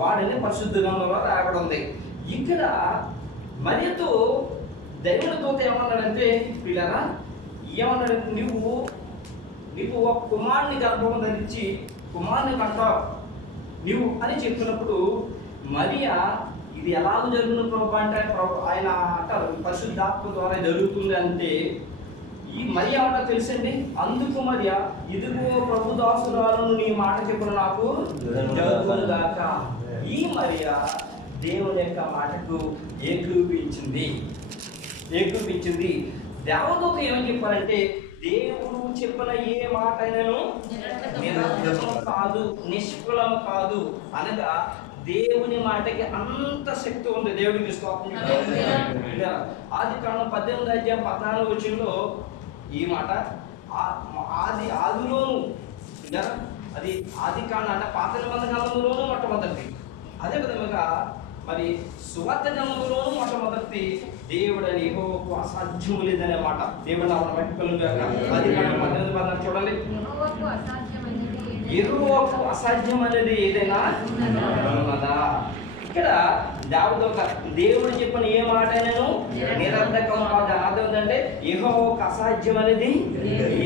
వాడిని పరిశుద్ధ గ్రంథంలో రాయబడి ఉంది. ఇక్కడ మరియతో దేవుని దూత ఏమన్నాడంటే, పిల్లరా ఏమన్నాడంటే, నువ్వు ఒక కుమారుని గర్భం ధరించి కుమారుని కంటావు నువ్వు అని చెప్పినప్పుడు మరియా ఇది ఎలాగ జరుగుతుంది ప్రభు అంటే, ఆయన అంటారు పరిశుద్ధాత్మ ద్వారా జరుగుతుంది అంటే, ఈ మరియా అంట తెలుసండి. అందుకు మరియా ఇదిగో ప్రభు దాసురాలను నీ మాట చెప్పిన నాకు జరుగుతుందాక. ఈ మరియా దేవుని యొక్క మాటకు ఏకీపించింది. దేవదూత ఏమని చెప్పారంటే, దేవుడు చెప్పిన ఏ మాట అయినను నిరర్థకము కాదు, నిష్ఫలము కాదు అనగా దేవుని మాటకి అంత శక్తి ఉంది. దేవుడికి స్తోత్రం. ఆదికాండం 18:14 ఈ మాట ఆదిలోను, అది ఆదికాండం అంటే పాత నిబంధన కాలంలోనూ మొట్టమొదటి, అదే విధంగా మరి సువార్త గ్రంథంలోనూ మొట్టమొదటి దేవుడని యెహోవాకు అసాధ్యము లేదనే మాట. దేవుడు నా మట్టికలుగా ఆదికాండం 18:14 చూడండి. యెహోవాకు అసాధ్యం అనేది ఏదైనా ఉన్నదా? ఇక్కడ దేవుడు చెప్పిన ఏ మాట అయినాను నిరర్థకం కాదు. అదేంటంటే యెహోవాకు అసాధ్యం అనేది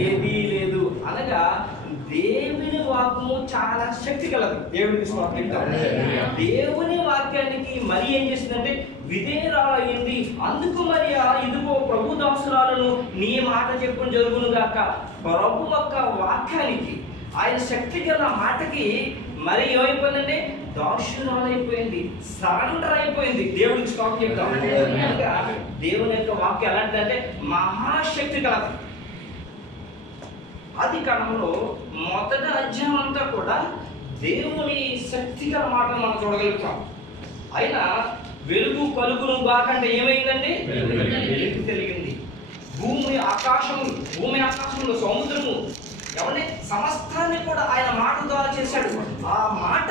ఏదీ లేదు అనగా దేవుని వాక్యము చాలా శక్తి కలదు. దేవుడికి స్తోత్రం. దేవుని వాక్యానికి మరి ఏం చేసిందంటే విధేయురాలయ్యింది. అందుకు మరి ఇదిగో ప్రభు దాసురాలను నీ మాట చెప్పుని జరుగును గాక. ప్రభు యొక్క వాక్యానికి, ఆయన శక్తి గల మాటకి మరి ఏమైపోయిందంటే దాసురాలైపోయింది, సరెండర్ అయిపోయింది. దేవుడికి స్తోత్రం చెప్తాం. దేవుని యొక్క వాక్యం ఎలాంటిదంటే మహాశక్తి కలదు. ఆది కాలంలో మొదటి అధ్యాయం అంతా కూడా దేవుని శక్తిగల మాటను మనం చూడగలుగుతాం. అయినా వెలుగు కలుగును బాకంటే ఏమైందండి? వెలుగు తెలిగింది. భూమి ఆకాశంలో సముద్రము ఎవరి సమస్తాన్ని కూడా ఆయన మాట ద్వారా చేశాడు. ఆ మాట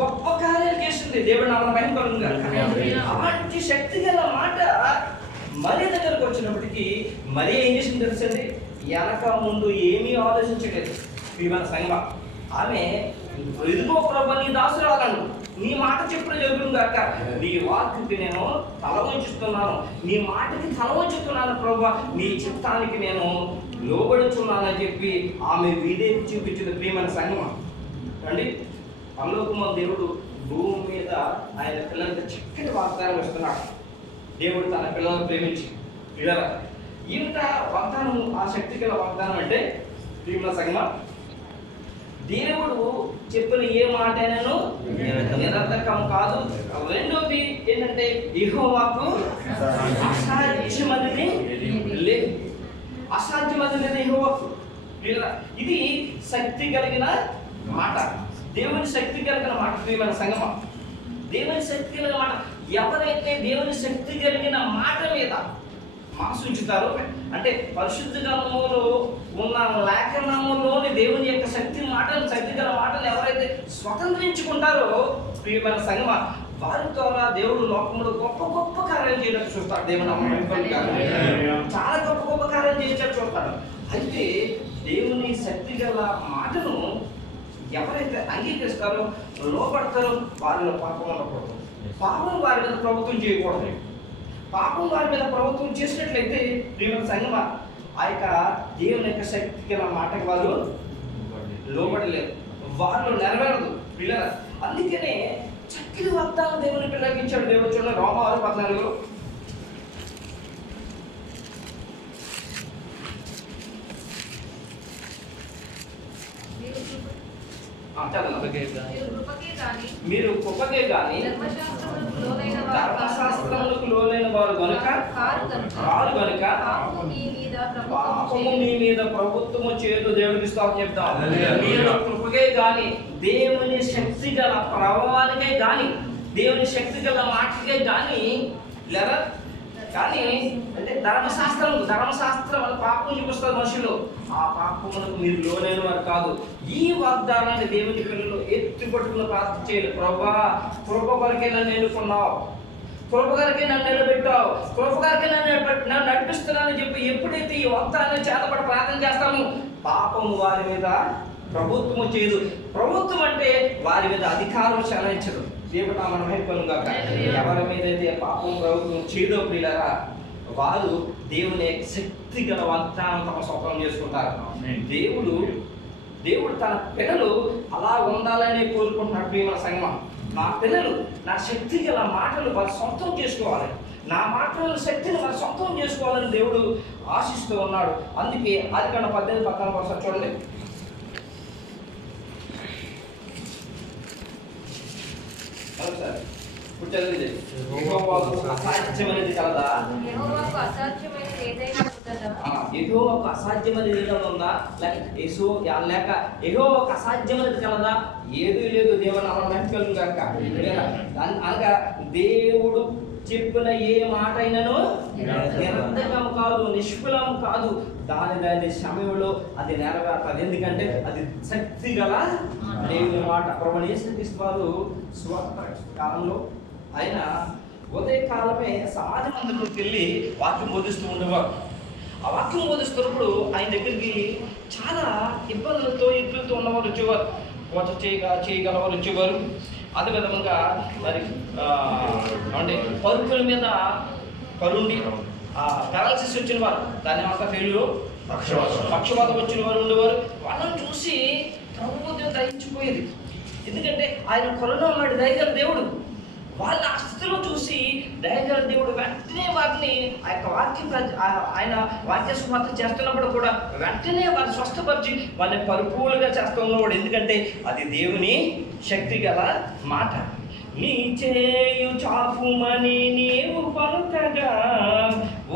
గొప్ప కార్యాలు చేసింది. దేవుడు నామమున మహిమ కలుగును గాక. అలాంటి శక్తి గల మాట మరి దగ్గరకు వచ్చినప్పటికీ మరి ఏం చేసింది తెలుసండి? వెనక ముందు ఏమీ ఆలోచించలేదు. ప్రియమైన సంగమా, ఆమె ఇదిగో ప్రభు నీ దాసురాలను నీ మాట చెప్పుడు జరుగుతుంది కాక, నీ వాక్కి నేను తల వంచుతున్నాను, నీ మాటకి తల వంచుతున్నాను ప్రభు, నీ చిత్తానికి నేను లోబడుచున్నానని చెప్పి ఆమె విధేయత చూపించింది. ప్రియమైన సంగమా అండి, పరలోకము దేవుడు భూమి మీద ఆయన పిల్లలకి చక్కటి వాగ్దానం ఇస్తున్నాడు. దేవుడు తన పిల్లలను ప్రేమించి పిల్లల ఇంత వాగ్దానం, ఆ శక్తి గల వాగ్దానం అంటే ప్రియమైన సంగమా, దేవుడు చెప్పిన ఏ మాట అయినాను నిరర్థకం కాదు. రెండోది ఏంటంటే యెహోవాకు అసాధ్యమనేది లేదు. అసాధ్యమనేది యెహోవాకు. ఇది శక్తి కలిగిన మాట, దేవుని శక్తి కలిగిన మాట. ప్రియమైన సంగమా, దేవుని శక్తి కలిగిన మాట. ఎవరైతే దేవుని శక్తి కలిగిన మాట మీద మనసు ఉంచుతారో, అంటే పరిశుద్ధ గ్రంథములో ఉన్న లేఖనములోని దేవుని యొక్క శక్తి గల మాటలు ఎవరైతే స్వతంత్రించుకుంటారో, ప్రియమైన సంగమా, వారి ద్వారా దేవుడు లోకంలో గొప్ప గొప్ప కార్యాలు చేయడానికి చూస్తాడు. దేవుడు చాలా గొప్ప గొప్ప కార్యాలు చేయించడానికి చూస్తాడు. అయితే దేవుని శక్తి గల మాటను ఎవరైతే అంగీకరిస్తారో, లోపడతారో, వారిలో పాపం ఉండకూడదు. పాపం వారి మీద ప్రభుత్వం చేయకూడదు. పాపం వారి మీద ప్రభుత్వం చేసినట్లయితే ప్రియమైన సంగమా, ఆ యొక్క దేవుని యొక్క శక్తి గల మాటకి వాళ్ళు లోబడలేరు, వాళ్ళు నెరవేరదు పిల్లల. అందుకనే చక్కటి వాగ్దానం దేవుని పిల్లలకి ఇచ్చాడు. దేవుడు చూడండి, రోమా 6:14 మీరు కృపకే గాని ధర్మశాస్త్రములకు లోనైన వారు గనుక కారు గనుక పాపము మీ మీద ప్రభుత్వము చేయదు. దేవుడికి స్తోత్రం చెప్తాం. మీరు కృపకే గాని, దేవుని శక్తి గల ప్రభావానికే గాని, దేవుని శక్తి గల మాటకే గాని లేదా కానీ అంటే ధర్మశాస్త్రం అని పాపం చూపిస్తారు మనుషులు. ఆ పాపములకు మీరు లోనైన వారు కాదు. ఈ వాగ్దానాన్ని దేవుని పిల్లలు ఎత్తి పట్టుకుని ప్రార్థన చేయాలి. ప్రభా, కృప కొరకే నన్ను ఎన్నుకున్నావు, కృప కొరకే నన్ను నిలబెట్టావు, కృప కొరకే నన్ను నడిపిస్తున్నానని చెప్పి ఎప్పుడైతే ఈ వాగ్దానాన్ని చేతపడి ప్రార్థన చేస్తామో, పాపము వారి మీద ప్రభుత్వము చేయదు. ప్రభుత్వం అంటే వారి మీద అధికారం చెలాయించదు. దేవుడు నామమున మహిమ కలుగుగాక. ఎవరి మీద అయితే పాపం ప్రభుత్వం చేయదో ప్రియులారా, వారు దేవుని శక్తి గల వాగ్దానం తమ స్వప్నం చేసుకుంటారు. దేవుడు తన పిల్లలు అలా ఉండాలని కోరుకుంటున్నాడు. ప్రియమైన సంగమం, నా పిల్లలు నా శక్తి గల మాటలు వారు సొంతం చేసుకోవాలి, నా మాటల శక్తిని వారు సొంతం చేసుకోవాలని దేవుడు ఆశిస్తూ ఉన్నాడు. అందుకే ఆదికాండం 18-14 చూడండి. సార్ ఇప్పుడు చదివింది. యెహోవాకు అసాధ్యమైనది కలదా? యెహోవాకు అసాధ్యమైనది ఏదైనా ఉందా? యెహోవాకు అసాధ్యమైనది ఏదైనా ఉందా? లేక యెహోవాకు అసాధ్యమైనది కలదా? ఏదీ లేదు. దేవుని నామమున మహిమ కలుగుగాక. అనగా దేవుడు చెప్పిన ఏ మాట అయినను నిరర్ధకం కాదు, నిష్ఫలం కాదు. దాని సమయంలో అది నెరవేరుతుంది. ఎందుకంటే అది శక్తి గల దేవుని మాట. ప్రభువైన యేసుక్రీస్తు వారు సువార్త కాలంలో ఆయన ఉదయకాలమే సమాజ మందిరంలోకి వెళ్ళి వాక్యం బోధిస్తూ ఉండేవారు. ఆ వాక్యం బోధిస్తున్నప్పుడు ఆయన దగ్గరికి చాలా ఇబ్బందులతో ఉన్నవారు వచ్చేవారు. చేయగలవారు వచ్చేవారు. అదేవిధంగా మరి అంటే పరుపుల మీద పరుండి పారాలసిస్ వచ్చిన వారు, దాని అంతా ఫెయిల్యూర్ పక్షవాతం వచ్చిన వారు ఉండేవారు. వాళ్ళని చూసి ప్రభుత్వం దయించిపోయేది. ఎందుకంటే ఆయన కరోనా వాడి దయగల దేవుడు. వాళ్ళ ఆ స్థితిలో చూసి దయగల దేవుడు వెంటనే వారిని ఆ యొక్క ఆయన వాక్య సువార్త చేస్తున్నప్పుడు కూడా వెంటనే వారిని స్వస్థపరిచి వాళ్ళని పరిపూర్ణంగా చేస్తూ ఉన్నవాడు. ఎందుకంటే అది దేవుని శక్తి గల మాట. నీ చేయు చాపుమని నీవు పలుకగా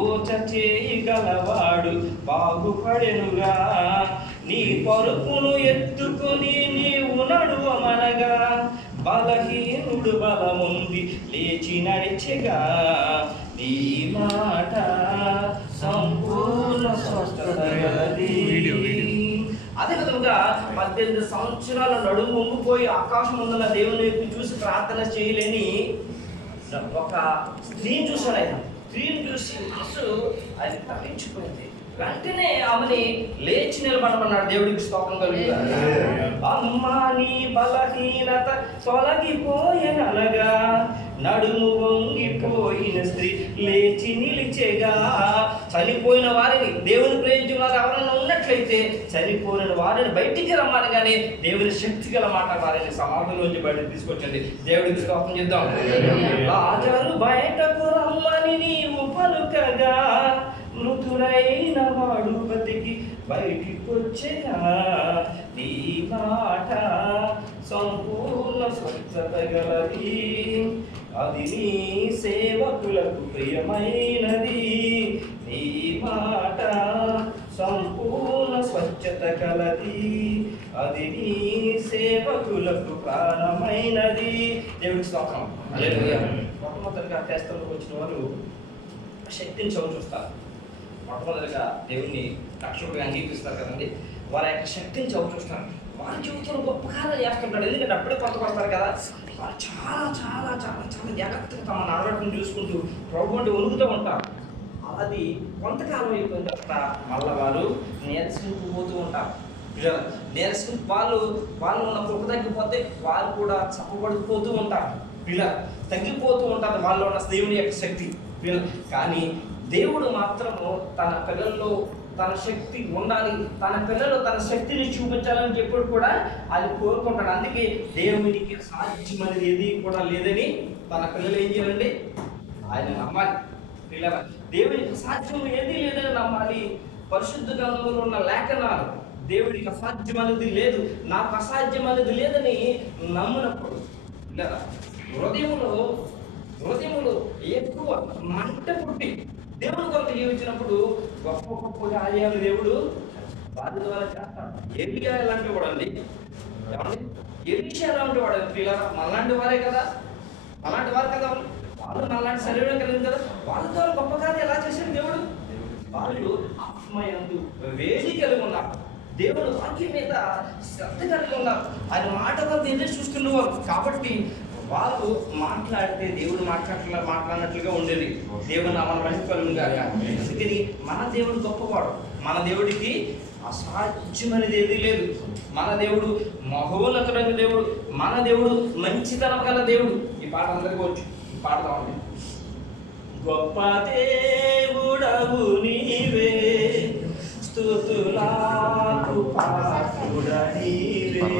ఓచ చేయగలవాడు బాగుపడెనుగా. నీ పరుపును ఎత్తుకొని నీవు నడువమనగా బలహీనుడు బలముంది లేచి నడిచెగా. నీ మాట సంపూర్ణ స్వస్థత గలది. అదేవిధంగా 18 సంవత్సరాల నడుము వంగిపోయి ఆకాశం ఉన్న దేవుని వైపు చూసి ప్రార్థన చేయలేని ఒక స్త్రీని చూశాడు. ఆయన స్త్రీని చూసి మనసు ఆయన తప్పించిపోయింది. వెంటనే ఆమెని లేచి నిలబడమన్నాడు. దేవుడికి స్తోత్రం కలుగుగాక. అమ్మా నీ బలహీనత తొలగిపోయెననగా నడుము వంగిపోయిన స్త్రీ లేచి నిలిచెగా. చనిపోయిన వారిని, దేవుని ప్రేమించిన వారు ఎవరైనా ఉన్నట్లయితే చనిపోయిన వారిని బయటికి రమ్మనగానే దేవుని శక్తి గల మాట వారిని సమాధిలోంచి బయటకు తీసుకొచ్చింది. దేవుడికి స్తోత్రం చేద్దాం. లాజరు బయటకు రమ్మని నీవు పలుకగా మృతుడైన వాడు బతికి బయటికి వచ్చేగా. నీ మాట సంపూర్ణ స్వచ్ఛత గలది, అది నీ సేవకులకు ప్రియమైనది. నీ మాట సంపూర్ణ స్వచ్ఛత కలది, అది నీ సేవకులకు ప్రాణమైనది. దేవుడికి స్తోత్రం. హల్లెలూయా. మొట్టమొదటిగా క్రైస్తవులకు వచ్చిన వారు శక్తిని చూస్తారు. మొట్టమొదటిగా దేవుణ్ణి రక్షకుడిగా అంగీకరిస్తారు కదండి. వారి యొక్క శక్తిని చూస్తారు. వారి జీవితంలో గొప్ప కార్యాలు చేస్తుంటాడు. ఎందుకంటే అప్పుడే కొత్తకు వస్తారు కదా. వారు చాలా చాలా చాలా చాలా జాగ్రత్తగా తమ నడవడిని చూసుకుంటూ ప్రభు అంటే ఒలుగుతూ ఉంటారు. అది కొంతకాలం అయిపోయిన తర్వాత మళ్ళీ వారు నీరసించిపోతూ ఉంటారు. వాళ్ళు ఉన్న కృప తగ్గిపోతే వారు కూడా చప్పబడిపోతూ ఉంటారు. తగ్గిపోతూ ఉంటారు వాళ్ళు ఉన్న దేవుని యొక్క శక్తి. కానీ దేవుడు మాత్రము తన పిల్లల్లో తన శక్తి ఉండాలి, తన పిల్లలు తన శక్తిని చూపించాలని చెప్పి కూడా అది కోరుకుంటాడు. అందుకే దేవునికి సాధ్యమనేది ఏది కూడా లేదని తన పిల్లలు ఏం చేయాలండి? ఆయన నమ్మాలి. పిల్లల దేవునికి సాధ్యం ఏది లేదని నమ్మాలి. పరిశుద్ధ గ్రంథంలో ఉన్న లేఖనాలు దేవుడికి అసాధ్యమనేది లేదు, నాకు అసాధ్యమనేది లేదని నమ్మినప్పుడు పిల్లల హృదయములో ఎక్కువ మంట పుట్టి దేవుడు కొరకు జీవించినప్పుడు గొప్ప గొప్ప కార్యాలు దేవుడు వారి ద్వారా చేస్తాడు. ఎలియా ఎలాంటి వాడు అండి? ఎలీషా ఎలాంటి వాడు? పిల్లల మనలాంటి వారే కదా, అలాంటి వారు కదా. వాళ్ళు మనలాంటి శరీరం కలిగింది కదా. వాళ్ళ ద్వారా గొప్ప కార్యం ఎలా చేశాడు దేవుడు? వాళ్ళు ఆత్మయందు వేడి కలిగి ఉన్నారు, దేవుడు వాక్యం మీద శ్రద్ధ కలిగి ఉన్నారు, ఆయన మాట కొరకు ఎదురు చూస్తున్నవారు. కాబట్టి వాళ్ళు మాట్లాడితే దేవుడు మాట్లాడినట్లుగా ఉండేది. దేవుడు నామమున మహిమ కలుగును గాక. అందుకని మన దేవుడు గొప్పవాడు. మన దేవుడికి అసాధ్యమైనది ఏదీ లేదు. మన దేవుడు మహోన్నతుడైన దేవుడు, మన దేవుడు మంచితనం గల దేవుడు. ఈ పాట అందరికీ వచ్చు, ఈ పాట కావాలి. గొప్ప దేవుడవు నీవే, స్తుతులకు పాత్రుడ నీవే,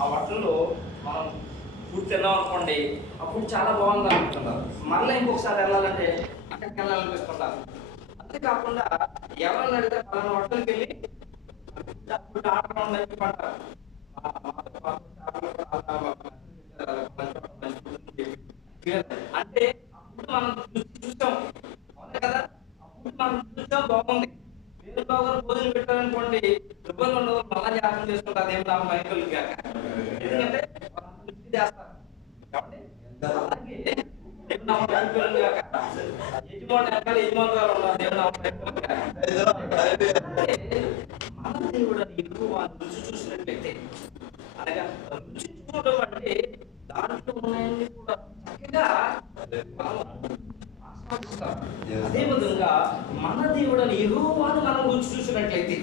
ఆ వట్టల్లో మనం ఫుడ్ తిన్నాం అనుకోండి, అప్పుడు చాలా బాగుంది అనుకుంటున్నారు. మళ్ళీ ఇంకొకసారి వెళ్ళాలంటే అక్కడికి వెళ్ళాలనిపిస్తుంటారు. అంతేకాకుండా ఎవరైనా అడిగితే పలానా హోటల్కి వెళ్ళి అప్పుడు ఆర్డర్ ఉందని చెప్పంటారు. అంటే అప్పుడు మనం చూసాం, అవునా కదా? అప్పుడు మనం చూసాం బాగుంది. మీరు బాగా భోజనం పెట్టారనుకోండి, ఇబ్బంది ఉండదు, మళ్ళా జ్ఞాపకం చేసుకుంటారు. ఏం లాభం మైకులు కాక, ఎందుకంటే చేస్తారు కాబట్టి. అలాగే మన దేవుడు ఎక్కువ రుచి చూసినట్లయితే, అనగా రుచి చూడడం అంటే దాంట్లో ఉన్నాయని కూడా చక్కగా అదే విధంగా మన దేవుడని యెహోవాను మనం రుచి చూసినట్లయితే,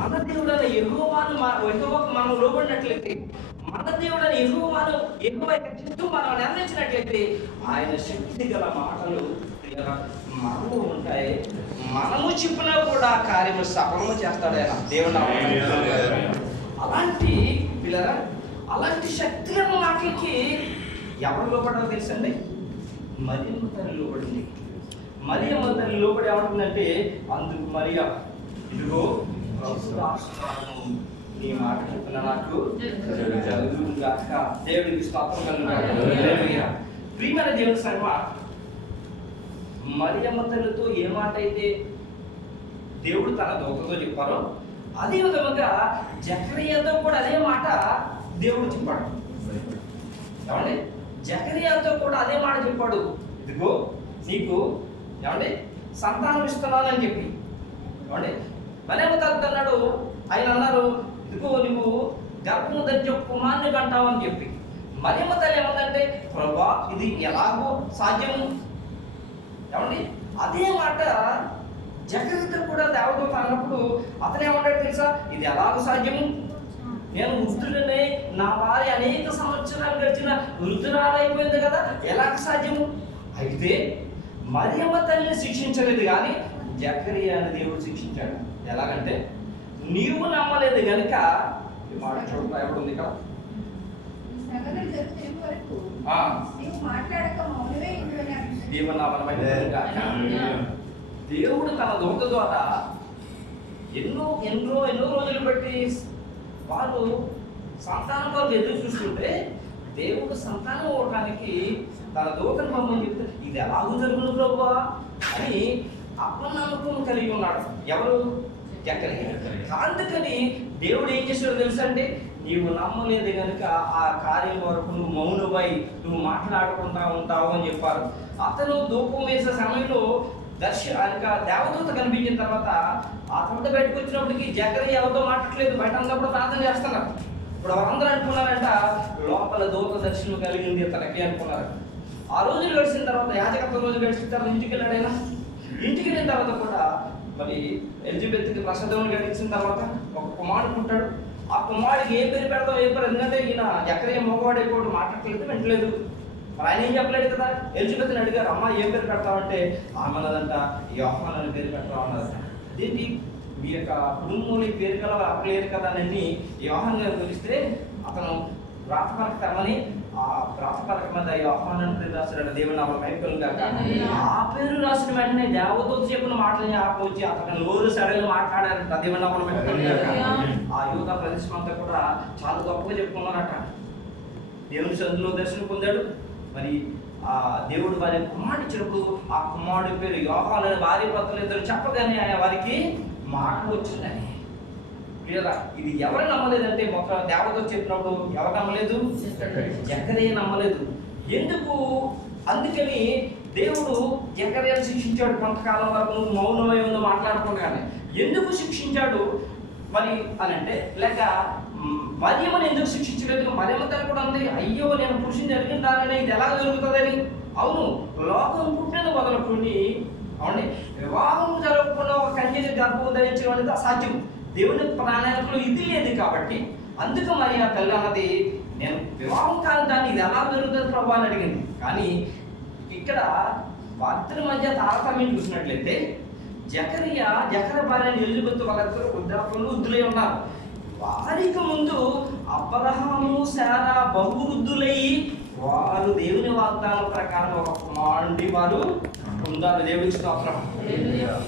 మన దేవుడని యెహోవాను మనం లోబడినట్లయితే, మన దేవుడని యెహోవాను యెహోవా యొక్క చిత్తం మనం నిర్ణయించినట్లయితే, ఆయన శక్తి గల మాటలు మనలో ఉంటాయి. మనము చెప్పినా కూడా కార్యము సఫలము చేస్తాడు ఆయన దేవుడు. అలాంటి పిల్లరా, అలాంటి శక్తి గల మాటలకి ఎవరు లోపడాలో తెలుసండి? మరియమ్మ తల్లి లోపడింది. మరియమ్మ తల్లి లోపడి ఏమంటుందంటే, అందుకు మరియా, ఇదిగో నీ మాట చెప్పిన నాకు జరుగుగాక. దేవుడికి స్తోత్రం కలుగుగాక. ప్రియమైన దేవుని సంగమా, మరియమ్మ తల్లితో ఏ మాట అయితే దేవుడు తన దూతతో చెప్పారో, అదే విధంగా జకర్యాతో కూడా అదే మాట దేవుడు చెప్పాడు. ఏమండి? జకర్యాతో కూడా అదే మాట చెప్పాడు. ఇదిగో నీకు ఏమండి సంతానం ఇస్తున్నానని చెప్పి. ఏమండి? మరియమ్మ తల్లి అన్నాడు, ఆయన అన్నారు, ఇదిగో నువ్వు గర్భము ధరించి కుమారుని కంటావు అని చెప్పి. మరియమ్మ తల్లి ఏమందంటే, ప్రభా ఇది ఎలాగో సాధ్యము. ఏమండి? అదే మాట జకర్యాతో కూడా దేవదూత అన్నప్పుడు అతను ఏమంటాడు తెలుసా? ఇది ఎలాగో సాధ్యము, నేను వృద్ధుడనే, నా భార్య అనేక సంవత్సరాలు గడిచిన వృద్ధురాలైపోయింది కదా, ఎలాగ సాధ్యము? అయితే మరియమ్మ తల్లిని శిక్షించలేదు కానీ జకర్యాని దేవుడు శిక్షించాడు. ఎలాగంటే, నీవు నమ్మలేదు కనుక ఉంది కదా, దేవుడు తన దూత ద్వారా ఎన్నో ఎన్నో ఎన్నో రోజులు బట్టి వాళ్ళు సంతానం కొరకు ఎదురు చూస్తుంటే, దేవుడు సంతానం ఇవ్వడానికి తన దూతను పంపని చెప్తే, ఇది ఎలాగూ జరుగును ప్రభువా అని అపనమ్మకం కలిగి ఉన్నాడు. ఎవరు? జకరియా. అందుకని దేవుడు ఏం చేశాడో తెలుసా అండి? నీవు నమ్మలేదు కనుక ఆ కార్యం వరకు నువ్వు మౌనమై నువ్వు మాట్లాడకుండా ఉంటావు అని చెప్పారు. అతను ధూపం వేసే సమయంలో ఇంకా దేవదూత కనిపించిన తర్వాత ఆ తర్వాత బయటకు వచ్చినప్పటికి జకరియా ఎవరితో మాట్లాడలేదు, బయట అందరూ కూడా ప్రార్థన చేస్తున్నారు. ఇప్పుడు వాళ్ళందరూ అనుకున్నారంట లోపల దూత దర్శనం కలిగింది తనకి అనుకున్నారు. ఆ రోజు గడిచిన తర్వాత యాజకత్వం రోజు గడిచిన తర్వాత ఇంటికి వెళ్ళాడు ఆయన. ఇంటికి వెళ్ళిన తర్వాత కూడా మరి ఎలిజబెత్కి ప్రసాదం గడిచిన తర్వాత ఒక కుమారుడు పుట్టాడు. ఆ కుమారుడికి ఏ పేరు పెడతాం ఏ పేరు, ఎందుకంటే ఈయన జకరియా మగవాడైపోయి మాట్లాడలేదు, వింటలేదు. మరి ఆయన ఏం చెప్పలేదు కదా. ఎలిజబెత్ని అడిగారు, అమ్మ ఏం పేరు పెడతామంటే ఆమె అన్నదంట యోహాను అని పేరు పెడతాం అన్నదంట. అదేంటి మీ యొక్క కుటుంబంలో ఈ పేరు కల అప్పలేదు కదా అని యోహాను గారు పిలిస్తే అతను వ్రాతపలక తెమ్మని ఆ వ్రాతపలక మీద యోహాను అని పేరు రాశాడు. దేవుని నామమున మహిమ గాక. ఆ పేరు రాసిన వెంటనే దేవదూత చెప్పిన మాటలని ఆపొచ్చి అతను నోరు సడలు మాట్లాడారంట. దేవుని నామమున మహిమ గాక. ఆ యూదా ప్రదేశం అంతా కూడా చాలా గొప్పగా చెప్పుకున్నారట. దేవుని సన్నిధిలో దర్శనం పొందాడు. మరి ఆ దేవుడు వారి కుమారుడు ఇచ్చినప్పుడు ఆ కుమారుడి పేరు యోహాను అని భార్య భర్తలు ఇద్దరు చెప్పగానే ఆయన వారికి మాట వచ్చిందని. లేదా ఇది ఎవరు నమ్మలేదంటే ఒక దేవత చెప్పినప్పుడు ఎవరు నమ్మలేదు? జకరియా నమ్మలేదు. ఎందుకు? అందుకని దేవుడు జకరియాను శిక్షించాడు. కొంతకాలం వరకు నువ్వు మౌనమై ఉందో మాట్లాడకుండానే. ఎందుకు శిక్షించాడు మరి అని అంటే, లేక మరియమ్మని ఎందుకు శిక్షించలేదు? మరియమ్మ తల్లి కూడా ఉంది, అయ్యో నేను పురుషుని జరిగిందానని ఇది ఎలా జరుగుతుందని. అవును, లోకం పుట్టినది మొదలుకొని అవునండి వివాహం జరగకుండా ఒక కన్యని గర్భం ధరించడం అనేది అసాధ్యం. దేవుని ప్రణాళికలో ఇది లేదు కాబట్టి అందుకు మరి ఆ తల్లి అన్నది నేను వివాహం కాని దాన్ని ఇది ఎలా జరుగుతుంది ప్రభు అని అడిగింది. కానీ ఇక్కడ వారిద్దరి మధ్య తారతమ్యం చూసినట్లయితే జకరియా భార్య ఎలిజబెత్ వాళ్ళిద్దరూ వృద్ధాప్యంలో వృద్ధులై ఉన్నారు. వారికి ముందు అబ్రహాము శారా బహువృద్ధులై వారు దేవుని వాగ్దానం ప్రకారం ఒక కుమారుడి వారు ఉన్నారు. దేవుడికి స్తోత్రం.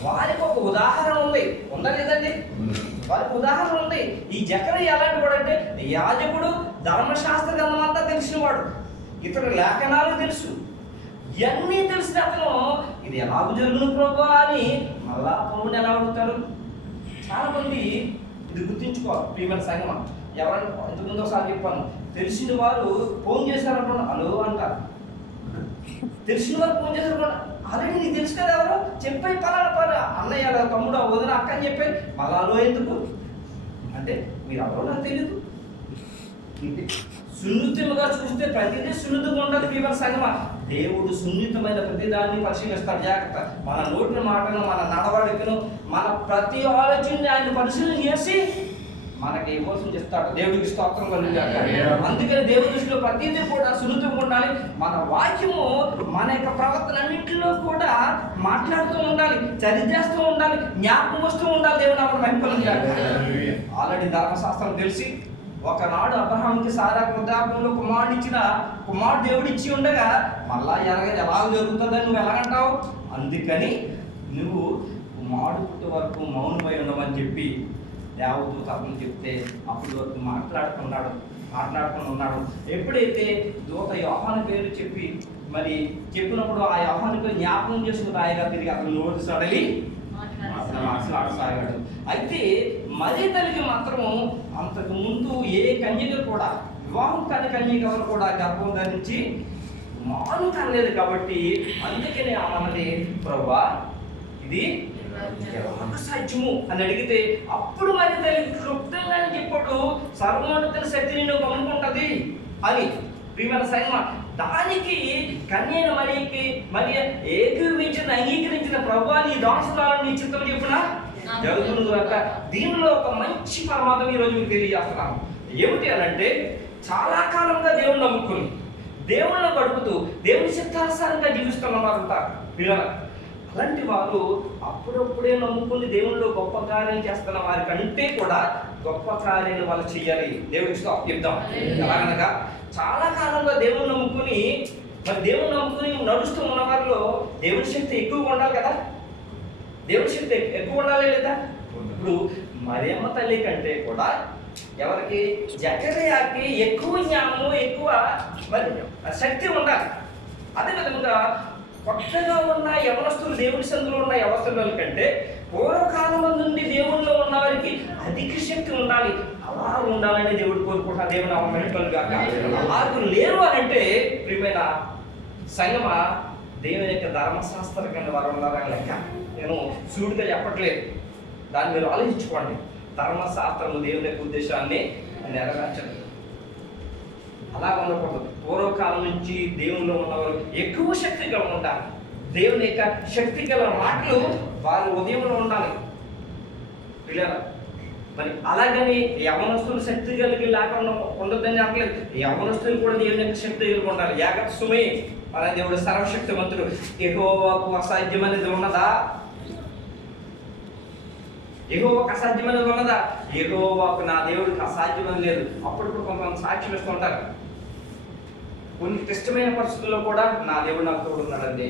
వారికి ఒక ఉదాహరణ ఉంది, ఉందా లేదండి? వారికి ఉదాహరణ ఉంది. ఈ జకరియా ఎలాంటి వాడు అంటే యాజకుడు, ధర్మశాస్త్ర గ్రంథం అంతా తెలిసినవాడు, ఇతర లేఖనాలు తెలుసు, ఇవన్నీ తెలిసిన అతను ఇది ఎలాగ జరుగును ప్రభు అని మళ్ళా ప్రభుని ఎలా అడుగుతారు? చాలా మంది ఇది గుర్తించుకోవాలి. ప్రియమైన సంగమం, ఎవరైనా ఇంతకుముందు ఒకసారి చెప్పాను, తెలిసిన వారు ఫోన్ చేశారనుకోండి హలో అంటారు. తెలిసిన వారు ఫోన్ చేశారనుకోండి ఆల్రెడీ నీకు తెలుసు కదా, ఎవరో చెప్పాయి పలానా అన్నయ్య తమ్ముడు వదిన అక్క అని చెప్పాయి మళ్ళా హలో ఎందుకు అంటే మీరు ఎవరో నాకు తెలియదు. సున్నితంగా చూస్తే ప్రతిదీ సున్నితంగా ఉండదు. ప్రియమైన సంగమా, దేవుడు సున్నితమైన ప్రతిదాన్ని పరిశీలిస్తాడు. జాగ్రత్త. మన నోటిన మాటను, మన నడవడికను, మన ప్రతి ఆలోచనని ఆయన పరిశీలన చేసి మనకి ఇవ్వాల్సింది ఇస్తాడు. దేవుడికి స్తోత్రం కలుగుతాడు. అందుకని దేవుడి దృష్టిలో ప్రతిదీ కూడా సున్నితంగా ఉండాలి. మన వాక్యము మన యొక్క ప్రవర్తన అన్నింటిలో కూడా మాట్లాడుతూ ఉండాలి, చదివేస్తూ ఉండాలి, జ్ఞాపకం వస్తూ ఉండాలి. దేవుడు అప్పుడు మహిమపలుగాడు. ఆల్రెడీ ధర్మశాస్త్రం తెలిసి ఒకనాడు అబ్రహాంకి సారా వృద్ధాప్యంలో కుమారుడు దేవుడు ఇచ్చి ఉండగా మళ్ళా ఎలా జరుగుతుందని నువ్వు ఎలాగంటావు? అందుకని నువ్వు కుమారుడు పుట్టే వరకు మౌనమై ఉండమని చెప్పి దేవదూత అతను చెప్తే అప్పుడు వరకు మాట్లాడుకుని ఉన్నాడు. ఎప్పుడైతే దూత యోహాను పేరు చెప్పి మరి చెప్పినప్పుడు ఆ యోహాను పేరు జ్ఞాపకం చేసుకుని రాయగా తిరిగి అతను నోరు సడలి మాట్లాడసాగాడు. అయితే మరీ తల్లికి మాత్రము అంతకు ముందు ఏ కన్యక కూడా వివాహం కాని కన్యక ఎవరు కూడా గర్భం ధరించి మాను కనలేదు కాబట్టి అందుకనే ఆమె ప్రభువా ఇది సాధ్యము అని అడిగితే అప్పుడు మరి తల్లి క్లుప్తంగా చెప్పాడు సర్వోన్నత శక్తి నిన్ను గమనుకుంటది అని. ప్రియమైన సంగమ, దానికి కన్యైన మరియకి మరి ఏకీవించిన అంగీకరించిన ప్రభువా నీ దాసురాలను నీ చిత్తం చెప్పున జరుగుతుంది కనుక దీనిలో ఒక మంచి పరమాత్మ ఈరోజు మీకు తెలియజేస్తున్నాను. ఏమిటి అని అంటే చాలా కాలంగా దేవుని నమ్ముకుని దేవుళ్ళ గడుపుతూ దేవుని చిత్తానుసారంగా జీవిస్తున్న వారు ఉంటారు పిల్లలు. అలాంటి వారు అప్పుడప్పుడే నమ్ముకుని దేవుళ్ళు గొప్ప కార్యం చేస్తున్న వారి కంటే కూడా గొప్ప కార్యాలు వాళ్ళు చేయాలి. దేవుడికి చెప్దాం. ఎలాగనగా చాలా కాలంగా దేవుని నమ్ముకుని నడుస్తూ ఉన్న వారిలో దేవుని శక్తి ఎక్కువగా ఉండాలి కదా. దేవుని శక్తి ఎక్కువ ఉండాలి లేదా? ఇప్పుడు మరియమ్మ తల్లి కంటే కూడా ఎవరికి జకర్యాకి ఎక్కువ జ్ఞానము ఎక్కువ మరి శక్తి ఉండాలి. అదేవిధంగా కొత్తగా ఉన్న యవనస్తులు దేవుని సందులో ఉన్న యవనస్తుల కంటే పూర్వకాలం నుండి దేవుల్లో ఉన్న వారికి అధిక శక్తి ఉండాలి. అలా ఉండాలని దేవుడు కోరుకుంటున్నా. దేవుని మహిమలు కాక అలాగూ లేరు అని అంటే ప్రియమైన సంగమ దేవుని యొక్క ధర్మశాస్త్ర కింద వారు ఉన్నారని లెక్క. నేను సూటిగా చెప్పట్లేదు, దాన్ని మీరు ఆలోచించుకోండి. ధర్మశాస్త్రము దేవుని యొక్క ఉద్దేశాన్ని నెరవేర్చండి. అలా ఉండకూడదు. పూర్వకాలం నుంచి దేవునిలో ఉన్నవారు ఎక్కువ శక్తి కలిగి ఉండాలి. దేవుని యొక్క శక్తి గల మాటలు వారి ఉదయంలో ఉండాలి పిల్లల. మరి అలాగని యవనస్తులు శక్తి కలిగి లేకుండా ఉండొద్దని చెప్పలేదు. యవనస్తులు కూడా దేవుని యొక్క శక్తి కలిగి ఉండాలి. ఏకస్వమే మన దేవుడు సర్వశక్తిమంతుడు. యెహోవాకు అసాధ్యమనేది ఉన్నదా? యెహోవాకు అసాధ్యమనేది ఉన్నదా? యెహోవాకు నా దేవుడికి అసాధ్యమని లేదు. అప్పుడు కొంతమంది సాక్ష్యం ఇస్తుంటారు. కొన్ని క్లిష్టమైన పరిస్థితుల్లో కూడా నా దేవుడు నాకు తోడున్నాడండి.